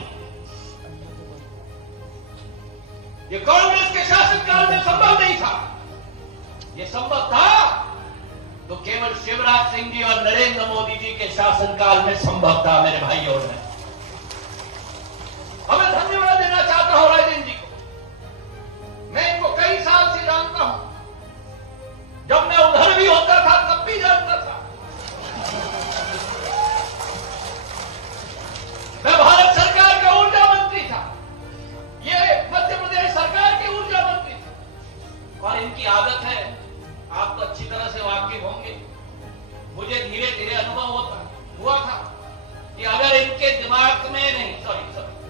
ये कांग्रेस के शासनकाल में संभव नहीं था। ये संभव था तो केवल शिवराज सिंह जी और नरेंद्र मोदी जी के शासनकाल में संभव था। मेरे भाइयों और मैं धन्यवाद देना चाहता हूं राजेंद्र जी को। मैं इनको कई साल से जानता हूं, जब मैं उधर भी होता था तब भी जानता था। मैं भारत सरकार का ऊर्जा मंत्री था, ये मध्य प्रदेश सरकार के ऊर्जा मंत्री थे, और इनकी आदत है, आप तो अच्छी तरह से वाकिफ होंगे, मुझे धीरे धीरे अनुभव हुआ था कि अगर इनके दिमाग में नहीं,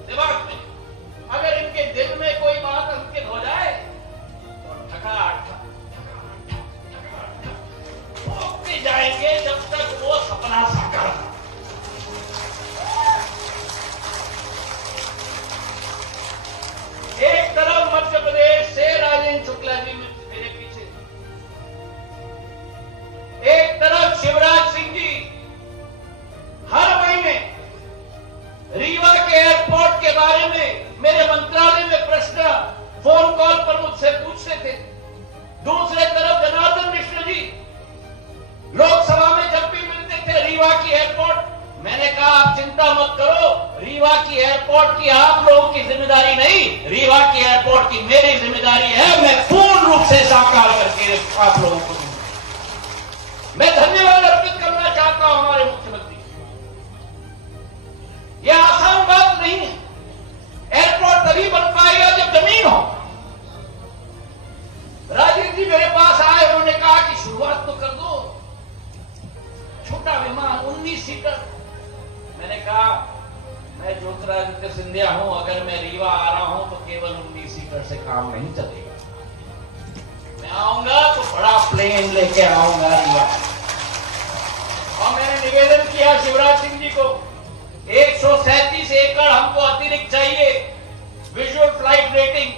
दिमाग में अगर इनके दिल में कोई बात अंकित हो जाए तो ठोकते जाएंगे जब तक वो सपना साकार। एक तरफ मध्य प्रदेश से राजेंद्र शुक्ला जी मेरे पीछे, एक तरफ शिवराज सिंह जी हर महीने रीवा के एयरपोर्ट के बारे में मेरे मंत्रालय में प्रश्न फोन कॉल पर मुझसे पूछते थे। दूसरे तरफ जनार्दन मिश्र जी लोकसभा में जब भी मिलते थे रीवा की एयरपोर्ट, मैंने कहा आप चिंता मत करो, रीवा की एयरपोर्ट की आप लोगों की जिम्मेदारी नहीं, रीवा की एयरपोर्ट की मेरी जिम्मेदारी है, मैं पूर्ण रूप से साकार करके आप लोगों को दूंगा। मैं धन्यवाद अर्पित करना चाहता हूं हमारे मुख्यमंत्री। यह आसान बात नहीं है, एयरपोर्ट तभी बन पाएगा जब जमीन हो। राजीव जी मेरे पास आए, उन्होंने कहा कि शुरुआत तो कर दो, छोटा विमान 19 सीटर। मैंने कहा मैं ज्योतिरादित्य सिंधिया हूं, अगर मैं रीवा आ रहा हूं तो केवल 19 सीटर से काम नहीं चलेगा, मैं आऊंगा तो बड़ा प्लेन लेके आऊंगा रीवा। और मैंने निवेदन किया शिवराज सिंह जी को, 137 एकड़ हमको अतिरिक्त चाहिए विजुअल फ्लाइट रेटिंग,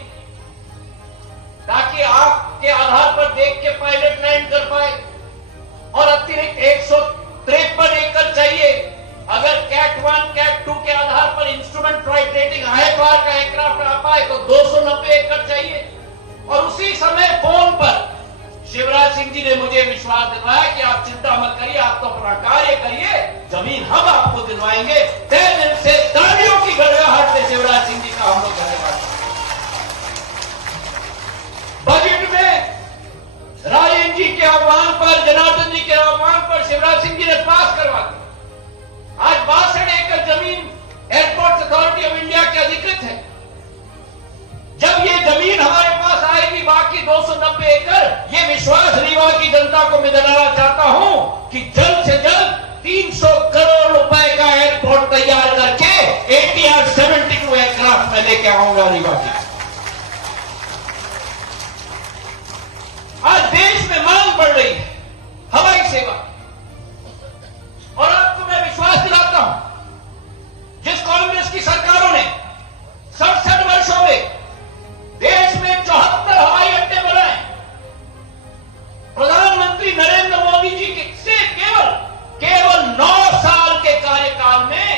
ताकि आंख के आधार पर देख के पायलट लैंड कर पाए, और अतिरिक्त 153 एकड़ चाहिए अगर कैट 1 कैट 2 के आधार पर इंस्ट्रूमेंट फ्लाइट रेटिंग IFR का एयरक्राफ्ट आ पाए तो 290 एकड़ चाहिए। और उसी समय फोन पर शिवराज सिंह जी ने मुझे विश्वास दिलवाया कि आप चिंता मत करिए, आप तो अपना कार्य करिए, जमीन हम आपको दिलवाएंगे। तय दिन से तालियों की गड़गड़ाहट से शिवराज सिंह जी का हम लोग धन्यवाद। बजट में राजेंद्र जी के आह्वान पर, जनार्दन जी के आह्वान पर शिवराज सिंह जी ने पास करवा दिया। आज 62 एकड़ जमीन एयरपोर्ट अथॉरिटी ऑफ इंडिया की अधिकृत है। जब ये जमीन हमारे पास आएगी, बाकी 290 एकड़, ये विश्वास रीवा की जनता को मैं दिलाना चाहता हूं कि जल्द से जल्द 300 करोड़ रुपए का एयरपोर्ट तैयार करके ATR 72 एयरक्राफ्ट में लेके आऊंगा रीवा की। आज देश में मांग बढ़ रही है हवाई सेवा, और आपको मैं विश्वास दिलाता हूं, जिस कांग्रेस की सरकारों ने 67 वर्षों में देश में 74 हवाई अड्डे बनाए, प्रधानमंत्री नरेंद्र मोदी जी से केवल 9 साल के कार्यकाल में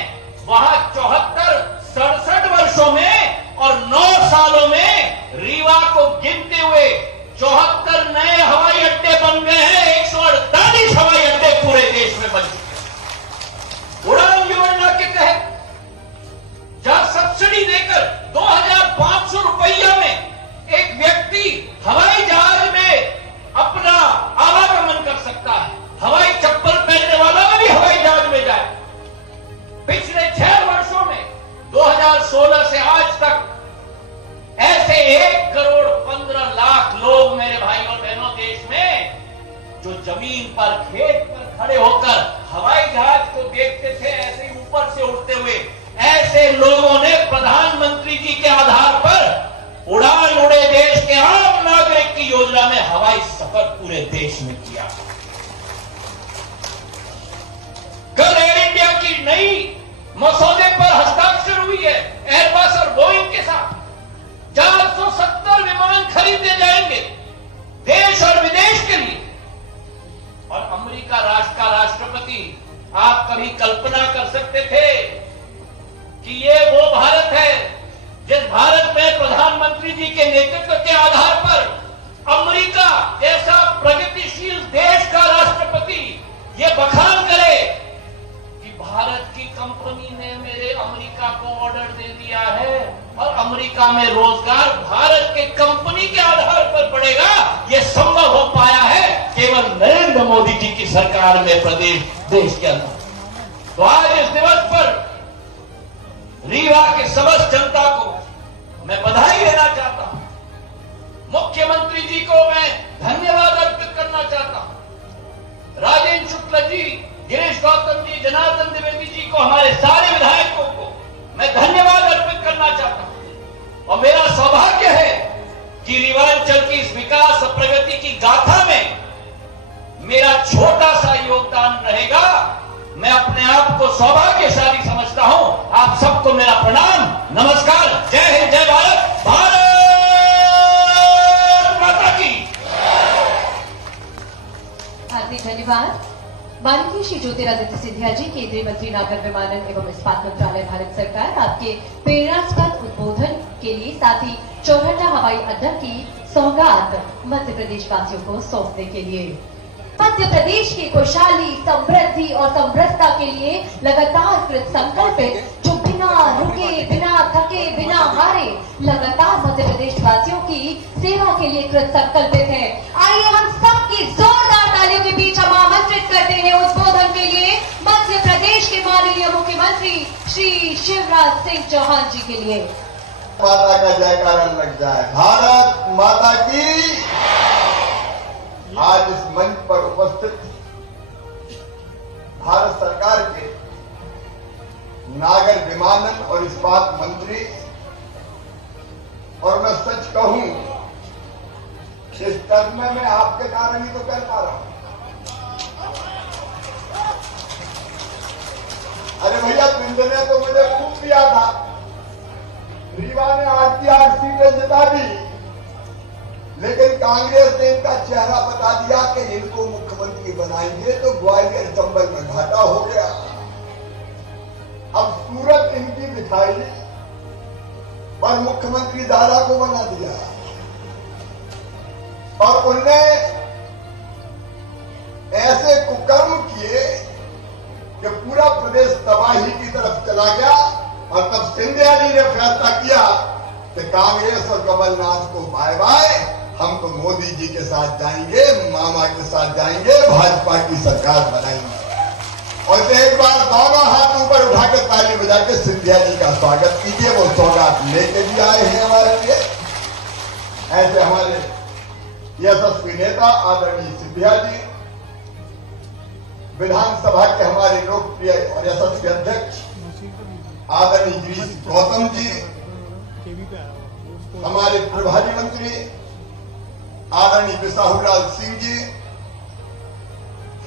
वहां 67 वर्षों में और 9 सालों में रीवा को गिनते हुए 74 नए हवाई अड्डे बन गए हैं। 148 हवाई अड्डे पूरे देश में बन चुके हैं। उड़ान योजना के तहत जहां सब्सिडी देकर 2500 रुपया में एक व्यक्ति हवाई जहाज में अपना आवागमन कर सकता है, हवाई चप्पल पहनने वाला भी हवाई जहाज में जाए। पिछले 6 वर्षों में 2016 से आज तक ऐसे 1 करोड़ 15 लाख लोग मेरे भाइयों और बहनों देश में, जो जमीन पर खेत पर खड़े होकर हवाई जहाज को देखते थे ऐसे ही ऊपर से उड़ते हुए, ऐसे लोगों ने प्रधानमंत्री जी के आधार पर उड़ान उड़े देश के आम नागरिक इंडिया में हवाई सफर पूरे देश में किया। कल एयर इंडिया की नई मसौदे पर हस्ताक्षर हुई है एयरबस और बोइंग के साथ। 470 विमान खरीदे जाएंगे देश और विदेश के लिए। और अमेरिका राष्ट्र का राष्ट्रपति, आप कभी कल्पना कर सकते थे कि ये वो भारत है जिस भारत में प्रधानमंत्री जी के नेतृत्व के आधार पर अमेरिका जैसा प्रगतिशील देश का राष्ट्रपति ये बखान करे कि भारत की कंपनी ने मेरे अमेरिका को ऑर्डर दे दिया है और अमेरिका में रोजगार भारत के कंपनी के आधार पर बढ़ेगा। ये संभव हो पाया है केवल नरेंद्र मोदी जी की सरकार में, प्रदेश देश के अंदर। तो आज इस दिवस पर रीवा के समस्त जनता को मैं बधाई देना चाहता हूं। मुख्यमंत्री जी को मैं धन्यवाद अर्पित करना चाहता हूं। राजेंद्र शुक्ला जी, गिरीश गौतम जी, जनार्दन द्विवेदी जी को, हमारे सारे विधायकों को मैं धन्यवाद अर्पित करना चाहता हूं। और मेरा सौभाग्य है कि रीवांचल की इस विकास और प्रगति की गाथा में मेरा छोटा सा योगदान रहेगा। मैं अपने आप को सौभाग्यशाली समझता हूं। आप सबको मेरा प्रणाम, नमस्कार, जय हिंद, जय भारत, भारत माता की। हार्दिक धन्यवाद। माननीय श्री ज्योतिरादित्य सिंधिया जी, केंद्रीय मंत्री नागर विमानन एवं इस्पात मंत्रालय, भारत सरकार, आपके प्रेरणास्पद उद्बोधन के लिए साथ ही चौराहा हवाई अड्डा की सौगात मध्य प्रदेश वासियों को सौंपने के लिए। मध्य प्रदेश की खुशहाली, समृद्धि और समृद्धता के लिए लगातार कृत संकल्पित, जो बिना रुके, बिना थके, बिना हारे लगातार मध्य प्रदेश वासियों की सेवा के लिए कृत संकल्पित है। आइए हम सबकी जोरदार तालियों के बीच हम आमंत्रित करते हैं उद्बोधन के लिए मध्य प्रदेश के माननीय मुख्यमंत्री श्री शिवराज सिंह चौहान जी के लिए। माता का जयकारा लग जाए। भारत माता की। आज इस मंच पर उपस्थित भारत सरकार के नागर विमानन और इस्पात मंत्री, और मैं सच कहूं इस टर्म में मैं आपके कारण ही तो कर पा रहा हूं। अरे भैया, पिंड ने तो मुझे खूब दिया था। रीवा ने 8 की 8 सीटें जिता दी, लेकिन कांग्रेस ने इनका चेहरा बता दिया कि इनको मुख्यमंत्री बनाएंगे तो ग्वालियर चंबल में घाटा हो गया। अब सूरत इनकी दिखाई और मुख्यमंत्री दादा को बना दिया, और उनने ऐसे कुकर्म किए कि पूरा प्रदेश तबाही की तरफ चला गया। और तब सिंधिया जी ने फैसला किया कि कांग्रेस और कमलनाथ को बाय बाय, हम तो मोदी जी के साथ जाएंगे, मामा के साथ जाएंगे, भाजपा की सरकार बनाएंगे। और एक बार दोनों हाथ ऊपर उठा के ताली बजा के सिंधिया जी का स्वागत कीजिए। वो सौगात लेके भी आए हैं हमारे लिए। ऐसे हमारे यशस्वी नेता आदरणीय सिंधिया जी, विधानसभा के हमारे लोकप्रिय और यशस्वी अध्यक्ष आदरणीय गिरीश गौतम जी, हमारे प्रभारी मंत्री आदरणीय बिसाहुलाल सिंह जी,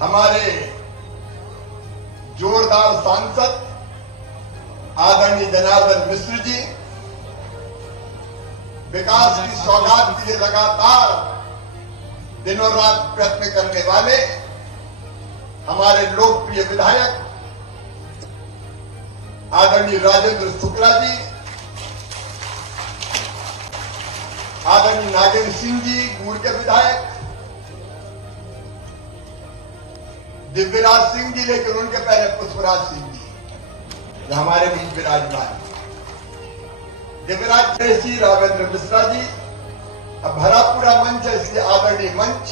हमारे जोरदार सांसद आदरणीय जनार्दन मिश्र जी, विकास की सौगात के लिए लगातार दिनों रात प्रयत्न करने वाले हमारे लोकप्रिय विधायक आदरणीय राजेंद्र शुक्ला जी, आदरणीय नागेंद्र सिंह जी गुड़ के विधायक, दिव्यराज सिंह जी, लेकिन उनके पहले पुष्पराज सिंह जी जो हमारे बीच विराजमान, दिव्यराज जी, राघवेंद्र मिश्रा जी। अब भरा पूरा मंच है, इसलिए आदरणीय मंच,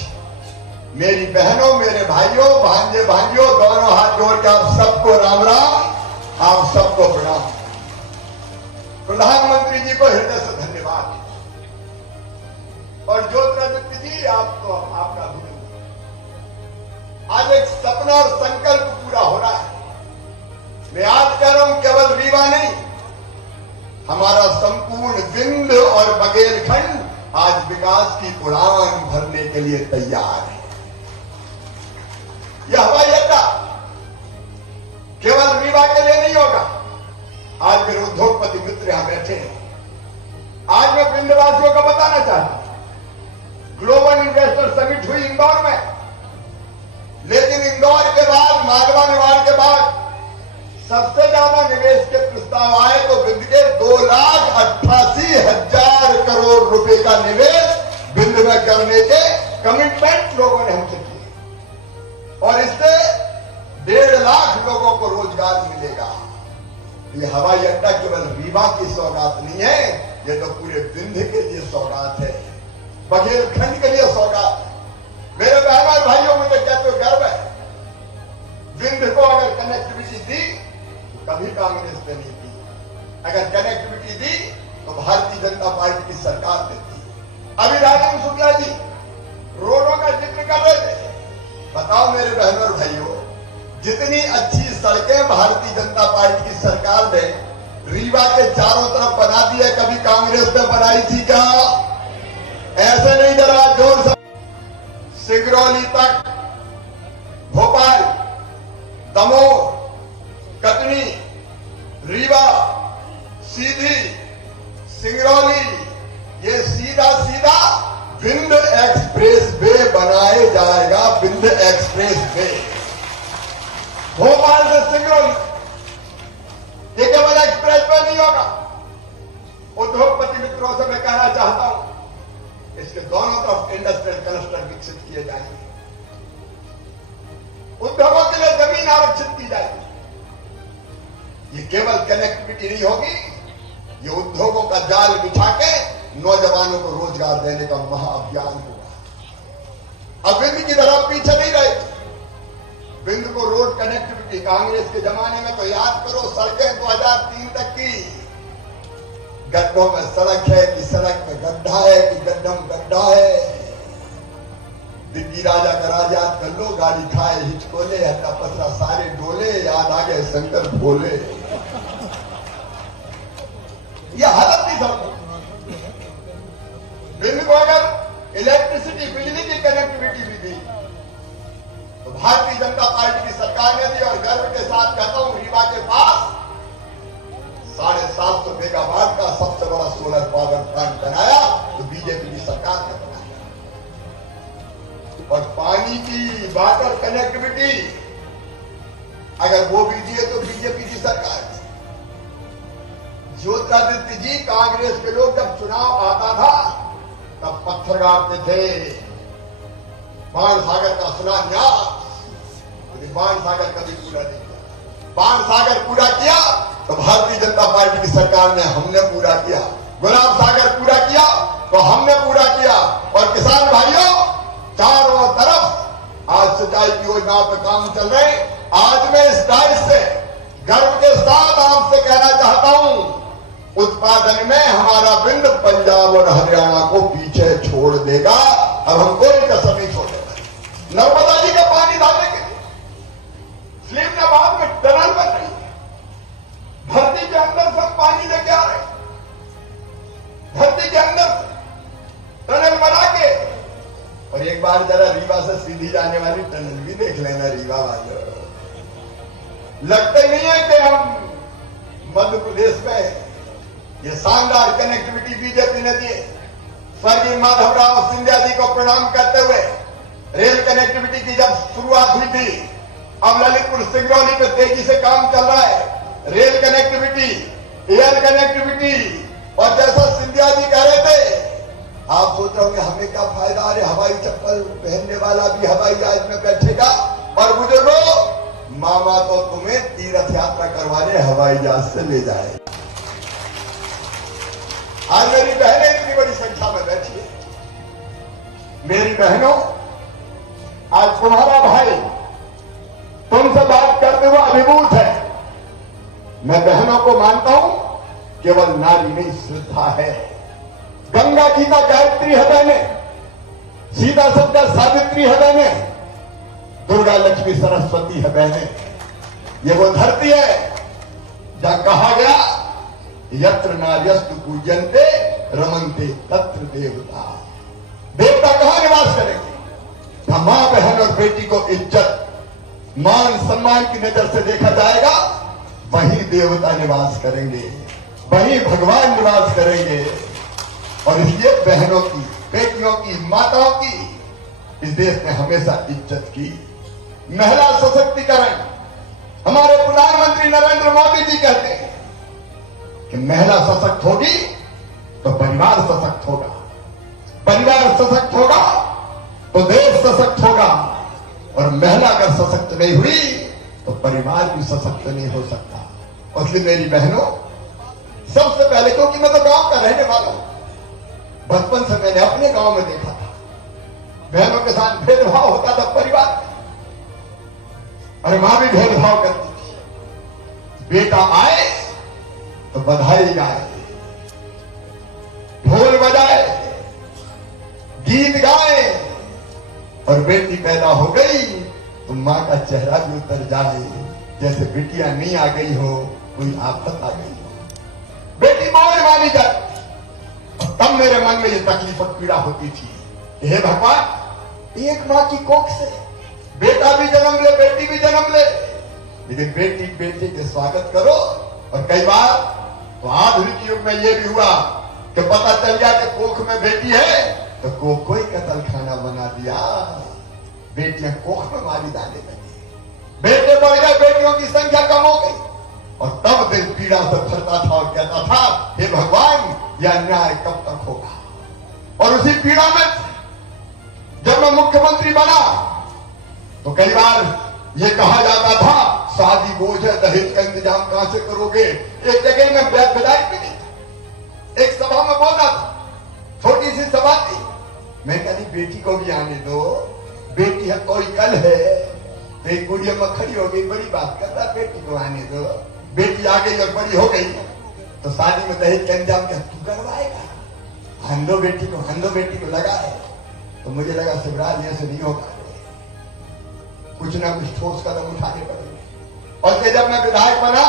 मेरी बहनों, मेरे भाइयों, भांजे भांजियों, दोनों हाथ जोड़ के आप सबको राम राम, आप सबको प्रणाम। प्रधानमंत्री जी को हृदय से धन्यवाद। और ज्योतिरादित्य जी, आपको आपका अभिनंदन। आज एक सपना और संकल्प पूरा हो रहा है। मैं आज कह रहा हूं, केवल रीवा नहीं, हमारा संपूर्ण विंध्य और बघेलखंड आज विकास विकास की उड़ान भरने के लिए तैयार है। यह हवाई अड्डा केवल रीवा के लिए नहीं होगा। आज मेरे उद्योगपति मित्र यहां बैठे हैं। आज मैं विंध्यवासियों को बताना चाहता हूं, ग्लोबल इन्वेस्टर समिट हुई इंदौर में, लेकिन इंदौर के बाद, मालवा निवाड़ के बाद सबसे ज्यादा निवेश के प्रस्ताव आए तो बिंद के 2,88,000 करोड़ रुपए का निवेश बिंद में करने के कमिटमेंट लोगों ने हमसे किए और इससे 1.5 लाख लोगों को रोजगार मिलेगा। ये हवाई अड्डा केवल रीवा की सौगात नहीं है, ये तो पूरे विंध्य के लिए सौगात है, बघेलखंड के लिए सौगात है। मेरे बहनों और भाइयों, मुझे कहते हुए गर्व है, विंध्य को अगर कनेक्टिविटी दी तो कभी कांग्रेस ने नहीं दी। अगर कनेक्टिविटी दी तो भारतीय जनता पार्टी की सरकार देती। अभी राजेंद्र शुक्ला जी रोडों का जिक्र कर रहे थे। बताओ मेरे बहनों और भाइयों, जितनी अच्छी सड़कें भारतीय जनता पार्टी की सरकार ने रीवा के चारों तरफ बना दी है, कभी कांग्रेस ने बनाई थी क्या? ऐसे नहीं, जरा जोर से। सिंगरौली तक, भोपाल, दमोह, कटनी, रीवा, सीधी, सिंगरौली, ये सीधा सीधा विंध्य एक्सप्रेस वे बनाए जाएगा। विंध्य एक्सप्रेस वे भोपाल से सिंगरौली, ये केवल एक्सप्रेस वे नहीं होगा। उद्योगपति मित्रों से मैं कहना चाहता हूं, इसके दोनों तरफ इंडस्ट्रियल क्लस्टर विकसित किए जाएंगे, उद्योगों के लिए जमीन आरक्षित की जाएगी। ये केवल कनेक्टिविटी नहीं होगी, ये उद्योगों का जाल बिछा के नौजवानों को रोजगार देने का महाअभियान होगा। अब बिंद की तरफ पीछे नहीं रहेगी। बिंद को रोड कनेक्टिविटी, कांग्रेस के जमाने में तो याद करो, सड़कें 2003 तक की, गड्ढों में सड़क है कि सड़क में गड्ढा है कि गड्ढों में गड्ढा है। दिग्गी राजा का राजा कर लो, गाड़ी खाए हिचकोले, हट्टा पसरा सारे डोले, याद आ गए शंकर भोले। यह हालत नहीं समझ। बिंद को अगर इलेक्ट्रिसिटी, बिजली की कनेक्टिविटी भी दी तो भारतीय जनता पार्टी की सरकार ने दी। और गर्व के साथ कहता हूं, रीवा के पास 750 मेगावाट का सबसे बड़ा सोलर पावर प्लांट बनाया तो बीजेपी की सरकार ने बनाया। और पानी की वाटर कनेक्टिविटी अगर वो भी दिए तो बीजेपी की सरकार है। ज्योतिरादित्य जी, कांग्रेस के लोग जब चुनाव आता था तब पत्थर गाड़ते थे, बाण सागर का शिलान्यास, बाण सागर कभी पूरा नहीं किया। बाण सागर पूरा किया तो भारतीय जनता पार्टी की सरकार ने, हमने पूरा किया। गुलाब सागर पूरा किया तो हमने पूरा किया। और किसान भाइयों, चारों तरफ आज सिंचाई की योजनाओं पर काम चल रहे। आज मैं इस डाइस से गर्व के साथ आपसे कहना चाहता हूं, उत्पादन में हमारा बिंद पंजाब और हरियाणा को पीछे छोड़ देगा। अब हम कोई कसर नहीं छोड़ेगा। नर्मदा जी का पानी लाने के लिए स्लीमनाबाद में टनल बन रही है, धरती के अंदर से पानी लेके आ रहे, धरती के अंदर से टनल बना के। और एक बार जरा रीवा से सीधी जाने वाली टनल भी देख लेना रीवा वाले। लगता नहीं है कि हम मध्य प्रदेश में ये शानदार कनेक्टिविटी बीजेपी ने दी। स्वर्गीय माधवराव सिंधिया जी को प्रणाम करते हुए रेल कनेक्टिविटी की जब शुरुआत हुई थी, अब ललितपुर सिंगरौली पे तेजी से काम चल रहा है। रेल कनेक्टिविटी, एयर कनेक्टिविटी, और जैसा सिंधिया जी कह रहे थे, आप सोच रहे होंगे हमें क्या फायदा, अरे हवाई चप्पल पहनने वाला भी हवाई जहाज में बैठेगा। और बुजुर्गों, मामा तो तुम्हें तीर्थ यात्रा करवाने हवाई जहाज से ले जाए। आज मेरी बहनें इतनी बड़ी संख्या में बैठी है। मेरी बहनों, आज तुम्हारा भाई तुमसे बात करते हुए अभिभूत है। मैं बहनों को मानता हूं, केवल नारी नहीं, श्रद्धा है। गंगा गीता गायत्री है बहनें, सीता सत्या सावित्री है बहनें, दुर्गा लक्ष्मी सरस्वती है बहनें। ये वो धरती है जहां कहा गया, यत्र नार्यस्तु पूज्यन्ते रमन्ते तत्र देवता। बेटी को इज्जत मान सम्मान की नजर से देखा जाएगा, वही देवता निवास करेंगे, वही भगवान निवास करेंगे। और इसलिए बहनों की, बेटियों की, माताओं की इस देश में हमेशा इज्जत की। महिला सशक्तिकरण, हमारे प्रधानमंत्री नरेंद्र मोदी जी कहते हैं कि महिला सशक्त होगी तो परिवार सशक्त होगा, परिवार सशक्त होगा तो देश सशक्त होगा, और महिला अगर सशक्त नहीं हुई तो परिवार भी सशक्त नहीं हो सकता। और इसलिए मेरी बहनों, सबसे पहले, क्योंकि मैं तो गांव का रहने वाला हूं, बचपन से मैंने अपने गांव में देखा था बहनों के साथ भेदभाव होता था परिवार में, और मां भी भेदभाव करती थी। बेटा आए तो बधाई गाए, ढोल बजाए, गीत गाए, और बेटी पैदा हो गई तो मां का चेहरा भी उतर जाए जैसे बिटिया नहीं आ गई हो, कोई आफत आ गई हो। बेटी मौज मानी जाती, तब मेरे मन में ये तकलीफ और पीड़ा होती थी, हे भगवान, एक मां की कोख से बेटा भी जन्म ले, बेटी भी जन्म ले, लेकिन बेटी बेटे के स्वागत करो। और कई बार तो आधुनिक युग में ये भी हुआ कि पता चल गया कि कोख में बेटी है तो कोख को ही कत्ल खाना बना दिया, बेटियां कोख में मारी जाने लगी, बेटे बढ़ गए, बेटियों की संख्या कम हो गई। और तब दिल पीड़ा से भरता था और कहता था, हे भगवान, यह अन्याय कब तक होगा। और उसी पीड़ा में जब मैं मुख्यमंत्री बना तो कई बार ये कहा जाता था, शादी बोझ है, दहेज का इंतजाम कहां से करोगे। एक जगह में विधायक भी नहीं था, एक सभा में बोला था, छोटी सी सभा थी, मैं कहती बेटी को भी आने दो, बेटी है कोई कल है, तो एक गुड़िया में खड़ी हो गई, बड़ी बात करता, बेटी को आने दो। बेटी आ गई और बड़ी हो गई तो शादी में दहेज का इंतजाम क्या तू करवाएगा, हंदो बेटी को, हंदो बेटी को लगा है। तो मुझे लगा शिवराज ऐसे नहीं होगा, कुछ ना कुछ ठोस कदम उठाने पड़ेंगे। और फिर जब मैं विधायक बना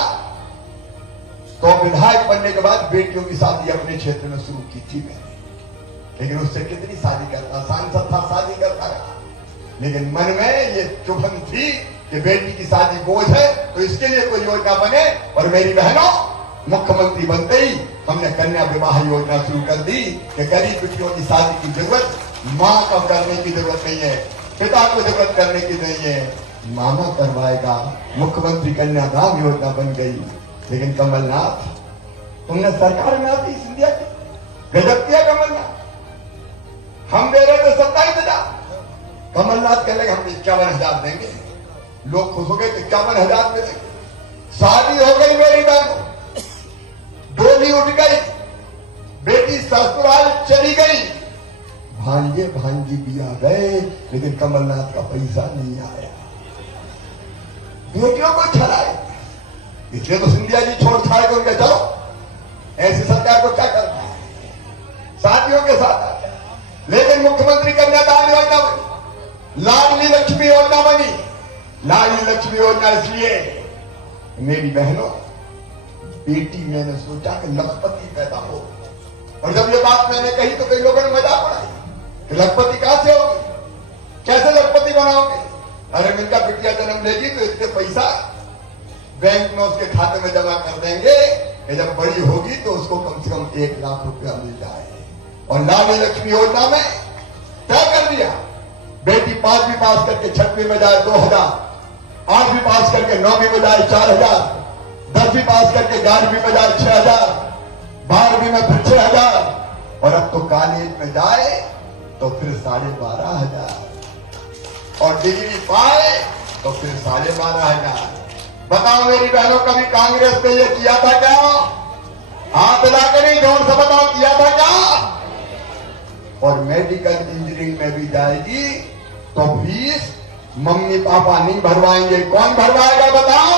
तो विधायक बनने के बाद बेटियों की शादी अपने क्षेत्र में शुरू की थी मैंने, लेकिन उससे कितनी शादी करता, सांसद था, शादी करता रहा, लेकिन मन में ये चुभन थी कि बेटी की शादी बोझ है, तो इसके लिए कोई योजना बने। और मेरी बहनों, मुख्यमंत्री बनते ही हमने कन्या विवाह योजना शुरू कर दी कि गरीब बेटियों की शादी की जरूरत मां को करने की जरूरत नहीं है, पिता को जरूरत करने की नहीं है, मामा करवाएगा। मुख्यमंत्री कन्यादान योजना बन गई। लेकिन कमलनाथ, तुमने सरकार में आती सिंधिया की गजब किया कमलनाथ, हम दे रहे थे 27,000, कमलनाथ कहने लगे हम 51,000 देंगे। लोग खुश हो गए, 51,000 में देंगे। शादी हो गई मेरी बहनों, डोली उठ गई, बेटी ससुराल चली गई, भांजे भांजी भी आ गए, लेकिन कमलनाथ का पैसा नहीं आया। बेटियों को छलाए, इसलिए तो सिंधिया जी छोड़ छाड़ के उनके चलो, ऐसी सरकार को क्या करना है, साथियों के साथ। लेकिन मुख्यमंत्री कन्यादान योजना बनी, लाडली लक्ष्मी योजना बनी। लाडली लक्ष्मी योजना इसलिए, मेरी बहनों, बेटी मैंने सोचा कि लखपति पैदा हो। और जब ये बात मैंने कही तो कई लोगों ने मजाक उड़ाई कि लखपति कहां से होगी, कैसे लखपति बनाओगे। अरे इनका बिटिया जन्म लेगी तो इतने पैसा बैंक में उसके खाते में जमा कर देंगे कि जब बड़ी होगी तो उसको कम से कम 1 लाख रुपया मिल जाए। और लाडली लक्ष्मी योजना में तय कर दिया, बेटी 5वीं पास करके 6वीं में जाए 2,000, 8वीं पास करके 9वीं में जाए 4,000, 10वीं पास करके 11वीं में जाए 6,000, 12वीं में फिर 6,000, और अब तो कॉलेज में जाए तो फिर 12,500, और डिग्री पाए तो फिर 12,500। बताओ मेरी बहनों, कभी कांग्रेस ने ये किया था क्या? हाथ लाकर नहीं, जोर से बताओ, किया था क्या? और मेडिकल इंजीनियरिंग में भी जाएगी तो फीस मम्मी पापा नहीं भरवाएंगे, कौन भरवाएगा बताओ?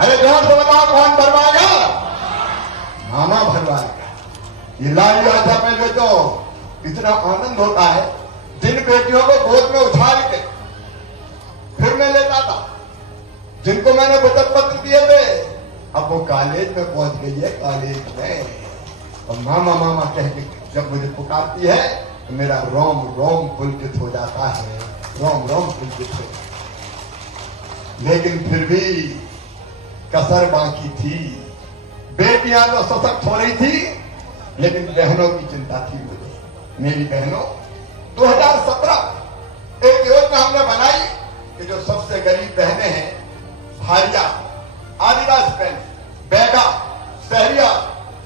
अरे जोर से बताओ, कौन भरवाएगा? मामा भरवाएगा। ये लाडली योजना में तो इतना आनंद होता है, जिन बेटियों को गोद में उछाल के फिर मैं लेता था, जिनको मैंने बचत पत्र दिए थे, अब वो कॉलेज में पहुंच गई है, कॉलेज में, और मामा मामा कह के जब मुझे पुकारती है तो मेरा रोम रोम पुलकित हो जाता है। रोम रोम खिलते थे, लेकिन फिर भी कसर बाकी थी। बेटियां तो सशक्त हो रही थी, लेकिन बहनों की चिंता थी मुझे। मेरी बहनों, 2017 एक योजना हमने बनाई कि जो सबसे गरीब बहनें हैं, भारिया, आदिवासी बहन, बैगा, शहरिया,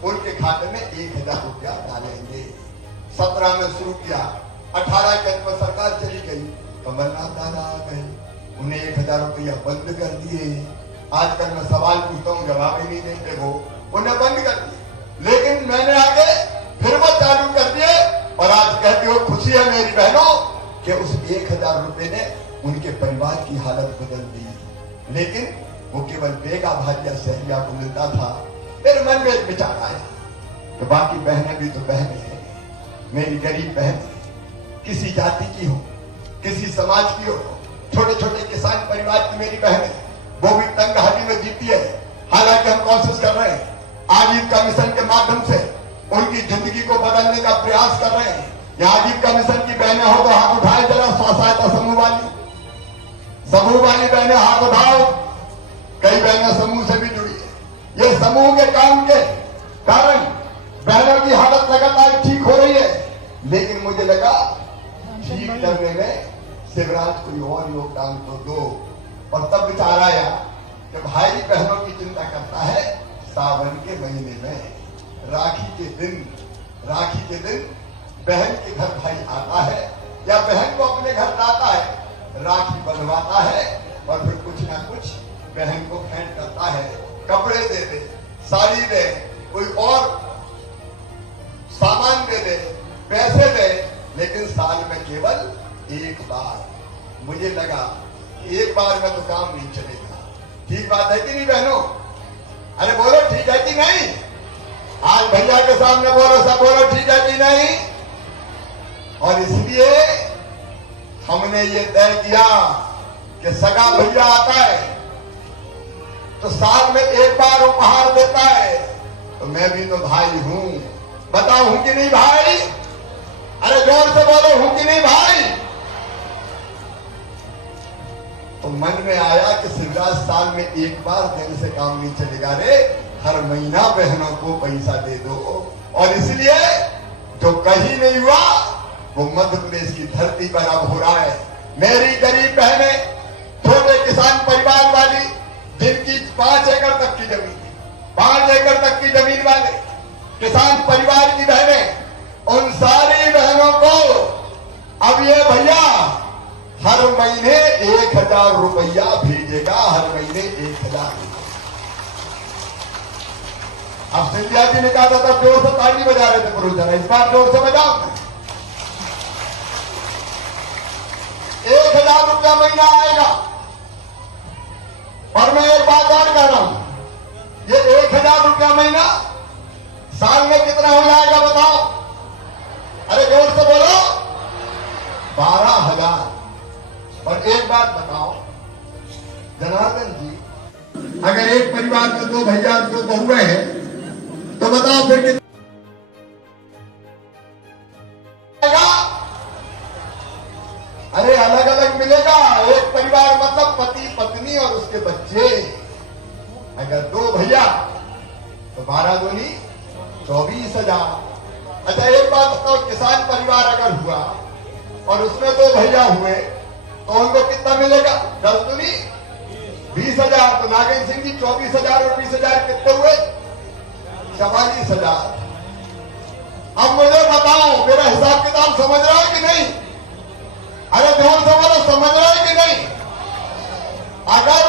उनके खाते में 1000 रुपया डालेंगे। 17 में शुरू किया, 18 के अंत में सरकार चली गई, कमलनाथ दादा आ गए, उन्हें 1000 रुपया बंद कर दिए। आजकल मैं सवाल पूछता हूँ, जवाब ही नहीं देते वो, उन्हें बंद कर दिए। लेकिन मैंने आगे फिर वो चालू कर दिए, और आज कहते हो खुशी है मेरी बहनों कि उस 1000 रुपए ने उनके परिवार की हालत बदल दी। लेकिन वो केवल बेगा, भारिया, शहरिया को मिलता था। मेरे मन में एक विचार आया कि बाकी बहनें भी तो बहनें हैं, मेरी गरीब बहन किसी जाति की हो, किसी समाज की हो, छोटे छोटे किसान परिवार की मेरी बहन है, वो भी तंगहाली में जीती है। हालांकि हम कोशिश कर रहे हैं, आजीविका मिशन के माध्यम से उनकी जिंदगी को बदलने का प्रयास कर रहे हैं। यहाँ आजीविका मिशन की बहनें हो तो हाथ उठाए जरा, स्व सहायता समूह वाली बहनें हाथ उठाओ। कई बहनें समूह से भी जुड़ी है। ये समूह के काम के कारण बहनों की हालत लगातार ठीक हो रही है। लेकिन मुझे लगा ठीक करने में शिवराज कोई और योगदान तो दो। और तब विचार आया कि भाई बहनों की चिंता करता है सावन के महीने में, राखी के दिन बहन के घर भाई आता है या बहन को अपने घर लाता है, राखी बंधवाता है और फिर कुछ ना कुछ बहन को भेंट करता है। कपड़े दे दे, साड़ी दे, कोई और सामान दे दे, पैसे दे, लेकिन साल में केवल एक बार। मुझे लगा एक बार में तो काम नहीं चलेगा। ठीक बात है कि नहीं बहनों? अरे बोलो ठीक है कि नहीं? आज भैया के सामने बोलो, सब बोलो ठीक है कि नहीं? और इसलिए हमने ये तय किया कि सगा भैया आता है तो साल में एक बार उपहार देता है, तो मैं भी तो भाई हूं। बताओ हूं कि नहीं भाई? अरे जोर से बोलो हूं कि नहीं भाई? तो मन में आया कि शिवराज साल में एक बार देने से काम नहीं चलेगा रे, हर महीना बहनों को पैसा दे दो। और इसलिए जो कहीं नहीं हुआ वो मध्य प्रदेश की धरती पर अब हो रहा है। मेरी गरीब बहनें, छोटे किसान परिवार वाली, जिनकी 5 एकड़ तक की जमीन, 5 एकड़ तक की जमीन वाले किसान परिवार की बहनें, उन सारी बहनों को अब ये भैया हर महीने 1000 रुपया भेजेगा, हर महीने 1000। अब सिंधिया जी ने कहा था तब जोर से ताली बजा रहे थे पुरुष जरा, इस बार जोर से बजाओ। 1000 रुपया महीना आएगा। और मैं एक बात और कह रहा हूं, ये 1000 रुपया महीना साल में कितना हो जाएगा बताओ? अरे जोर से बोलो, 12,000। और एक बात बताओ जनार्दन जी, अगर एक परिवार में 2 भैया 2 बहुएं हैं तो बताओ फिर कितना? अरे अलग अलग मिलेगा। एक परिवार मतलब पति पत्नी और उसके बच्चे। अगर 2 भैया तो 12 दूनी 24,000। अच्छा एक बात बताओ, किसान परिवार अगर हुआ और उसमें 2 भैया हुए तो उनको कितना मिलेगा? 10 दूनी 20,000। तो नागेंद्र सिंह जी 24,000 और 20,000 कितने हुए? 44,000। अब मुझे बताओ, मेरा हिसाब किताब समझ रहा है कि नहीं? अरे ध्यान से बोलो, समझ रहा है कि नहीं? अगर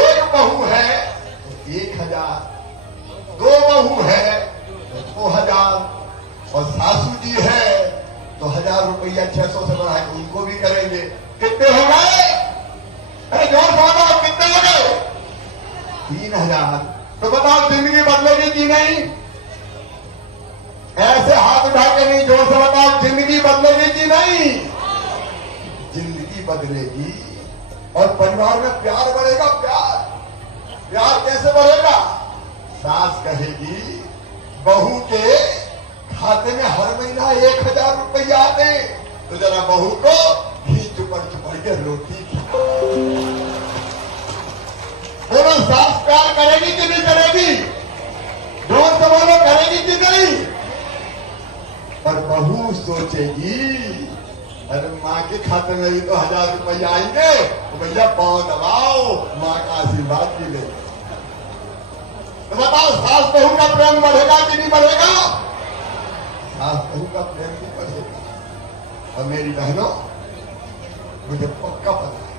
एक बहू है तो 1,000, 2 बहू है तो 2,000, और सासू जी है तो 1,000 रुपया 600 से बढ़ा के उनको भी करेंगे। कितने हो गए? अरे जोर से बताओ कितने हो गए? 3,000। तो बताओ जिंदगी बदलेगी कि नहीं? ऐसे हाथ उठा के नहीं, जोर से बताओ जिंदगी बदलेगी कि नहीं? जिंदगी बदलेगी और परिवार में प्यार बढ़ेगा। प्यार कैसे बढ़ेगा? सास कहेगी बहू के खाते में हर महीना 1,000 रुपया आते, तो जरा बहू को खींच के रोटी बोलो, सास प्यार करेगी कि नहीं करेगी? जोर से बोलो, करेगी कि नहीं? पर बहू सोचेगी, अरे माँ के खाते में भी तो 1000 रुपया आएंगे, तो भैया पाँव दबाओ, माँ का आशीर्वाद भी ले। तो बताओ, सास बहू का प्रेम बढ़ेगा कि नहीं बढ़ेगा? सास बहू का प्रेम भी बढ़ेगा। और मेरी बहनों, मुझे पक्का पता है,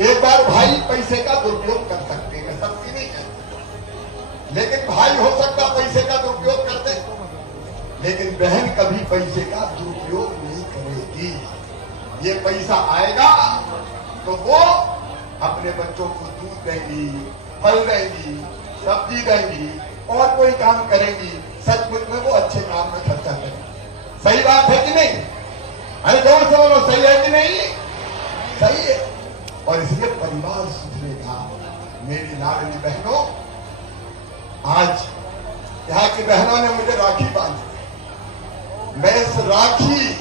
एक बार भाई पैसे का दुरुपयोग कर सकते हैं, सबकी नहीं करते, लेकिन भाई हो सकता पैसे का दुरुपयोग करते, लेकिन बहन कभी पैसे का दुरुपयोग नहीं करेगी। ये पैसा आएगा तो वो अपने बच्चों को दूध देंगी, फल देंगी, सब्जी देंगी और कोई काम करेंगी। सचमुच में वो अच्छे काम में खर्चा करेंगी। सही बात है कि नहीं? अरे जोर से बोलो, सही है कि नहीं? सही है। और इसलिए परिवार सुधरेगा। मेरी लाडली बहनों, आज यहाँ की बहनों ने मुझे राखी बांधी। मैं इस राखी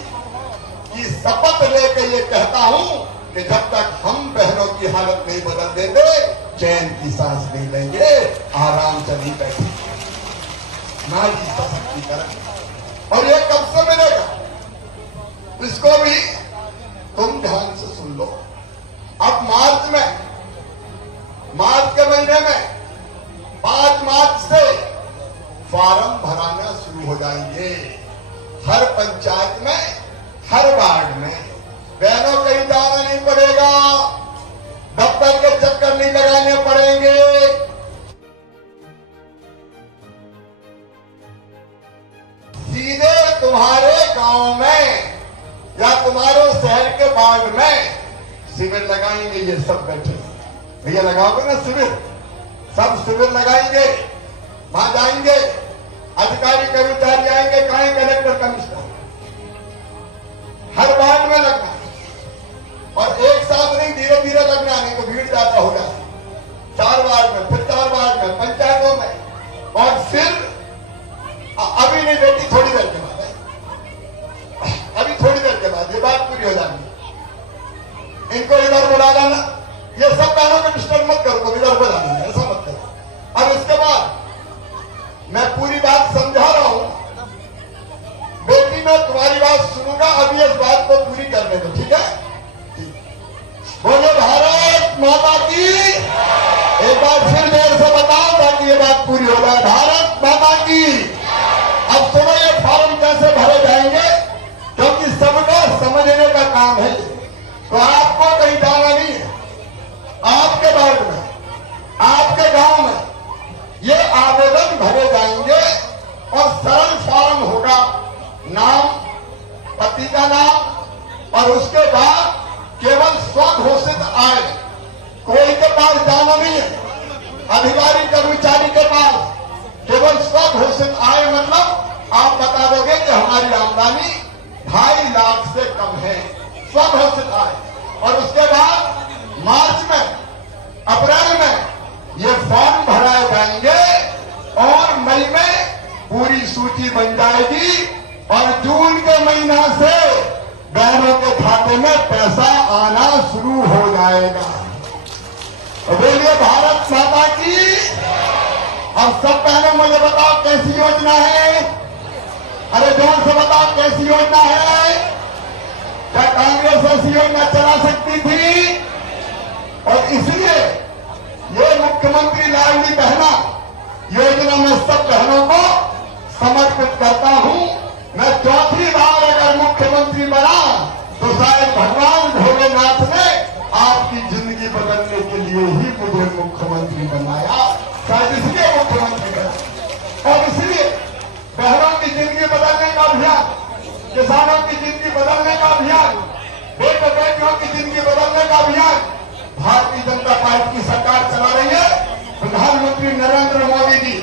की शपथ लेकर ये कहता हूं कि जब तक हम बहनों की हालत नहीं बदल देते, चैन की सांस नहीं लेंगे, आराम से नहीं बैठेंगे। नारी सशक्तिकरण, और ये कब से मिलेगा? इसको भी तुम ध्यान से सुन लो। अब मार्च के महीने में 5 मार्च से फॉर्म भराना शुरू हो जाएंगे। हर पंचायत में, हर वार्ड में। बहनों, कहीं जाना नहीं पड़ेगा, दफ्तर के चक्कर नहीं लगाने पड़ेंगे। सीधे तुम्हारे गांव में या तुम्हारे शहर के वार्ड में शिविर लगाएंगे। ये सब बैठे भैया, लगाओगे ना शिविर? सब शिविर लगाएंगे, वहां जाएंगे, अधिकारी कर्मचारी आएंगे, कहें कलेक्टर कमिश्नर, हर वार्ड में लगना, और एक साथ नहीं, धीरे धीरे लगना, नहीं तो भीड़ ज्यादा हो जाए। 4 वार्ड में, फिर 4 वार्ड में, पंचायतों में, और फिर अभी नहीं बेटी, थोड़ी देर के बाद, अभी थोड़ी देर के बाद ये बात पूरी हो जाएगी। इनको इधर बुला लाना, ये सब बहनों को डिस्टर्ब मत करो, इधर बुला लाना, ऐसा मत करो। और इसके बाद मैं पूरी बात समझा रहा हूं बेटी, मैं तुम्हारी बात सुनूंगा, अभी इस बात को पूरी करने दो, ठीक है? बोलो भारत माता की। एक बार फिर देर से बताओ ताकि ये बात पूरी हो जाए। भारत माता की। अब सुनो, ये फॉर्म कैसे भरे जाएंगे, क्योंकि सबको समझने का काम है। तो आपको कहीं जाना नहीं है, आपके वार्ड में, आपके गांव में ये आवेदन भरे जाएंगे और सरल फॉर्म होगा। नाम, पति का नाम, और उसके बाद केवल स्वघोषित आय। कोई के पास जाना नहीं है, अधिकारी कर्मचारी के पास, केवल स्वघोषित आय। मतलब आप बता दोगे कि हमारी आमदनी 2.5 लाख से कम है, स्वघोषित आय। और उसके बाद मार्च में, अप्रैल में ये फॉर्म भराए जाएंगे और मई में पूरी सूची बन जाएगी, और जून के महीना से बहनों के खाते में पैसा आना शुरू हो जाएगा। तो बोलिए भारत माता की। अब सब बहनों मुझे बताओ कैसी योजना है? अरे जोर से बताओ कैसी योजना है? क्या कांग्रेस ऐसी योजना चला सकती थी? और इसलिए ये मुख्यमंत्री लाडली बहना योजना में सब बहनों को समर्पित करता हूं। मैं 4थी बार अगर मुख्यमंत्री बना तो शायद भगवान भोलेनाथ ने आपकी जिंदगी बदलने के लिए ही मुझे मुख्यमंत्री बनाया, शायद इसलिए मुख्यमंत्री बना। और इसलिए बहनों की जिंदगी बदलने का अभियान, किसानों की जिंदगी बदलने का अभियान, बेटे बेटियों की जिंदगी बदलने का अभियान भारतीय जनता पार्टी की सरकार चला रही है। प्रधानमंत्री नरेंद्र मोदी जी